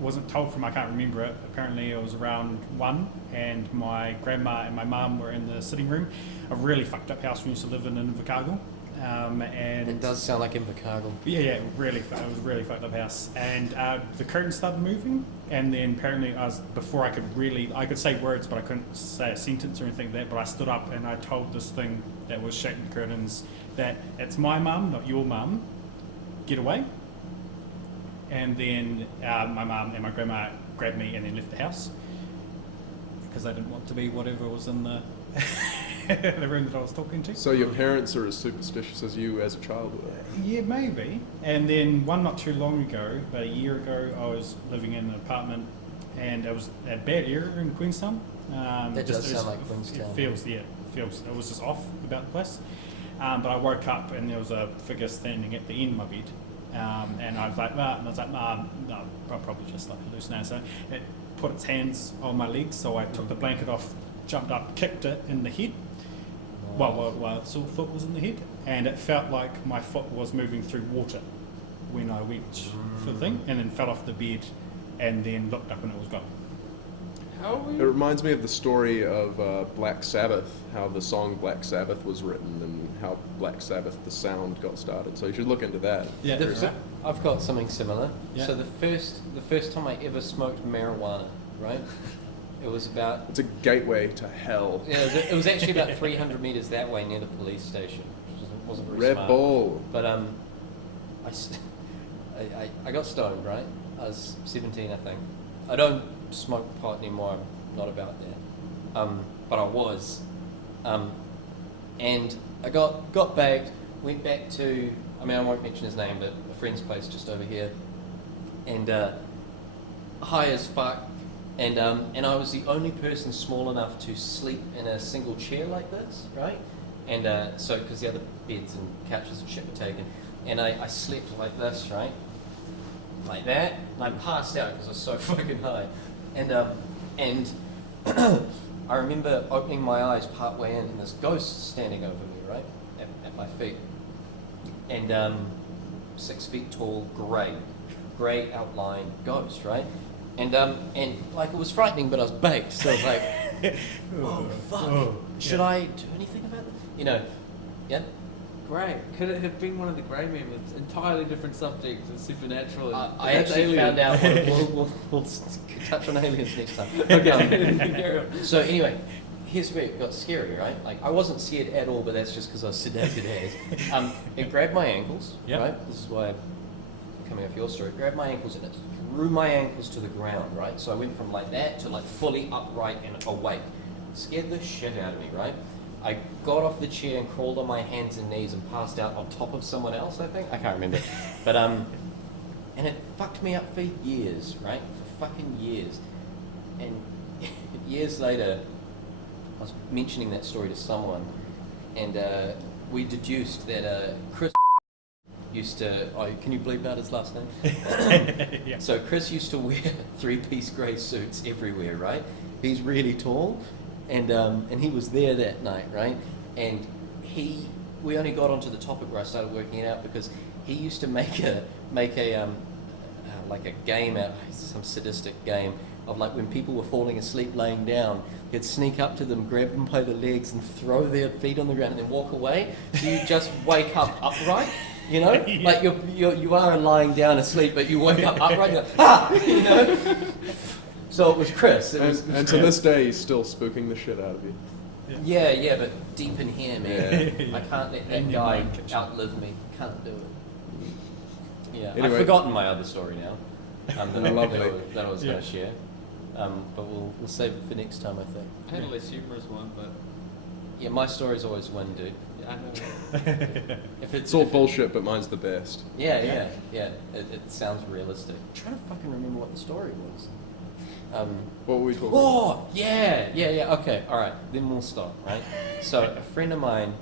wasn't told from, I can't remember it. Apparently it was around 1, and my grandma and my mum were in the sitting room. A really fucked up house we used to live in Invercargill. And It does sound like Invercargill. Yeah, it was a really fucked up house. And the curtains started moving, and then apparently before I could say words, but I couldn't say a sentence or anything like that, but I stood up and I told this thing that was shaking the curtains that it's my mum, not your mum, get away. And then my mum and my grandma grabbed me and then left the house because they didn't want to be whatever was in the the room that I was talking to. So your parents are as superstitious as you as a child were? Yeah, maybe. And then one not too long ago, about a year ago, I was living in an apartment, and it was a bad area in Queenstown. That does sound like Queenstown. It was just off about the place. But I woke up and there was a figure standing at the end of my bed. And I was like, no, I'll probably just like hallucinate. So it put its hands on my legs, so I took the blanket off, jumped up, kicked it in the head. While its foot was in the head, and it felt like my foot was moving through water when I went for the thing, and then fell off the bed, and then looked up and it was gone. How are It we? reminds me of the story of Black Sabbath, how the song Black Sabbath was written, and how Black Sabbath, the sound, got started. So you should look into that. Yeah, I've got something similar. Yeah. So the first time I ever smoked marijuana, right? It was about It's a gateway to hell. yeah, it was actually about 300 meters that way near the police station, which wasn't very smart. Rebel. But I got stoned, right? I was 17, I think. I don't smoke pot anymore. I'm not about that. But I was. And I got bagged. Went back to. I mean, I won't mention his name, but a friend's place just over here. And high as fuck. And I was the only person small enough to sleep in a single chair like this, right? And so, because the other beds and couches and shit were taken, and I slept like this, right? Like that, and I passed out because I was so fucking high. And I remember opening my eyes part way in, and this ghost standing over me, right, at my feet, and 6 feet tall, grey outline ghost, right, and like it was frightening, but I was baked, so I was like, oh fuck, should I do anything about it? You know, yeah. Great. Could it have been one of the grey men with entirely different subjects and supernatural? I actually found out. We'll touch on aliens next time. Okay. So anyway, here's where it got scary, right? Like I wasn't scared at all, but that's just because I was sedated as. It grabbed my ankles, right? This is why I'm coming off your story. It grabbed my ankles and it drew my ankles to the ground, right? So I went from like that to like fully upright and awake. Scared the shit out of me, right? I got off the chair and crawled on my hands and knees and passed out on top of someone else, I think. I can't remember. But, and it fucked me up for years, right? For fucking years. And years later, I was mentioning that story to someone, and we deduced that Chris used to, can you bleep out his last name? Yeah. So Chris used to wear 3-piece grey suits everywhere, right? He's really tall. And he was there that night, right? And we only got onto the topic where I started working it out because he used to make a like a game out, some sadistic game of like when people were falling asleep laying down, he'd sneak up to them, grab them by the legs and throw their feet on the ground and then walk away. So you just wake up upright, you know? Like you are lying down asleep, but you wake up upright, you're like, ah! You know? So it was Chris. And to this day, he's still spooking the shit out of you. Yeah, but deep in here, man. Yeah. I can't let that guy outlive me. Can't do it. Yeah, Anyway. I've forgotten my other story now. Lovely. That I was going to share. But we'll save it for next time, I think. I had a less humorous one, but Yeah, my stories always win, dude. yeah, I know. It's all bullshit, but mine's the best. Yeah. It sounds realistic. I'm trying to fucking remember what the story was. What were we talking about? Oh, yeah. Okay, all right. Then we'll stop, right? So a friend of mine,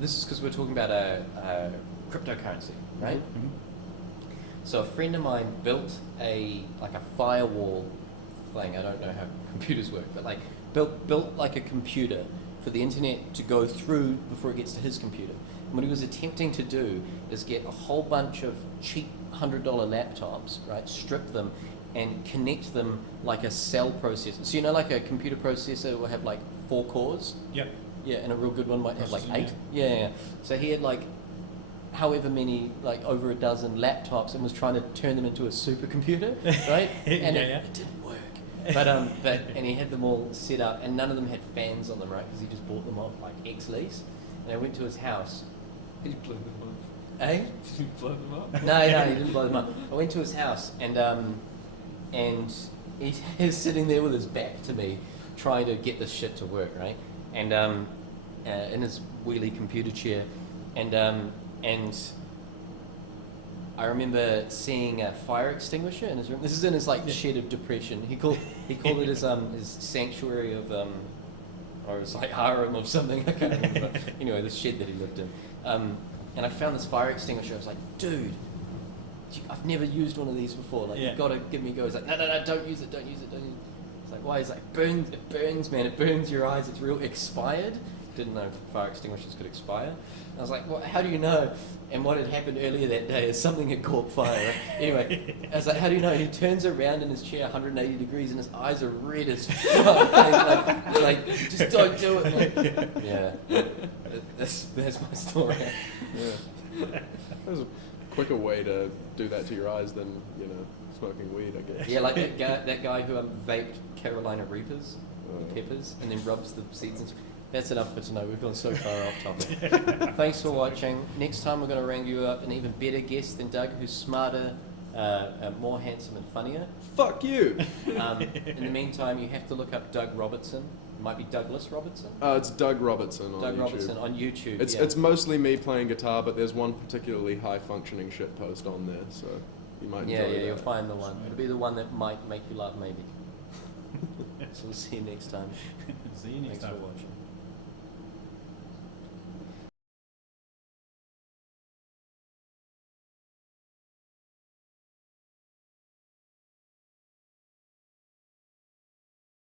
this is because we're talking about a cryptocurrency, right? Mm-hmm. So a friend of mine built a firewall thing. I don't know how computers work, but like built like a computer for the internet to go through before it gets to his computer. And what he was attempting to do is get a whole bunch of cheap $100 laptops, right? Strip them and connect them like a cell processor. So you know, like a computer processor will have like 4 cores. Yep. Yeah, and a real good one might have like Processing, 8. Yeah. So he had like however many, like over a dozen laptops, and was trying to turn them into a supercomputer, right? And it didn't work. But and he had them all set up, and none of them had fans on them, right? Because he just bought them off like ex-lease. And I went to his house. Did you blow them up? Eh? Did you blow them up? No, he didn't blow them up. I went to his house, and he's sitting there with his back to me, trying to get this shit to work, right? And in his wheelie computer chair, and I remember seeing a fire extinguisher in his room. This is in his like shed of depression. He called it his sanctuary of or his like harem of something. I can't remember. Anyway, the shed that he lived in. And I found this fire extinguisher. I was like, dude, I've never used one of these before. Like, you've got to give me a go. He's like, no, don't use it. It's like, why? He's like, it burns, man. It burns your eyes. It's real expired. Didn't know fire extinguishers could expire. And I was like, well, how do you know? And what had happened earlier that day is something had caught fire. Right? Anyway, I was like, how do you know? And he turns around in his chair 180 degrees and his eyes are red as fuck. And he's like, just don't do it. Like, yeah, that's my story. Yeah. There's a quicker way to do that to your eyes than, smoking weed, I guess. Yeah, like that guy who vaped Carolina Reapers, peppers, and then rubs the seeds and. That's enough for tonight. We've gone so far off topic. Thanks for watching. Next time we're going to ring you up an even better guest than Doug, who's smarter, more handsome and funnier. Fuck you! In the meantime, you have to look up Doug Robertson. It might be Douglas Robertson. It's Doug Robertson on Doug YouTube. Robertson on YouTube. It's mostly me playing guitar, but there's one particularly high-functioning shit post on there, so you might enjoy that. Yeah, you'll find the one. It'll be the one that might make you laugh, maybe. So we'll see you next time. See you next time. Thanks for watching.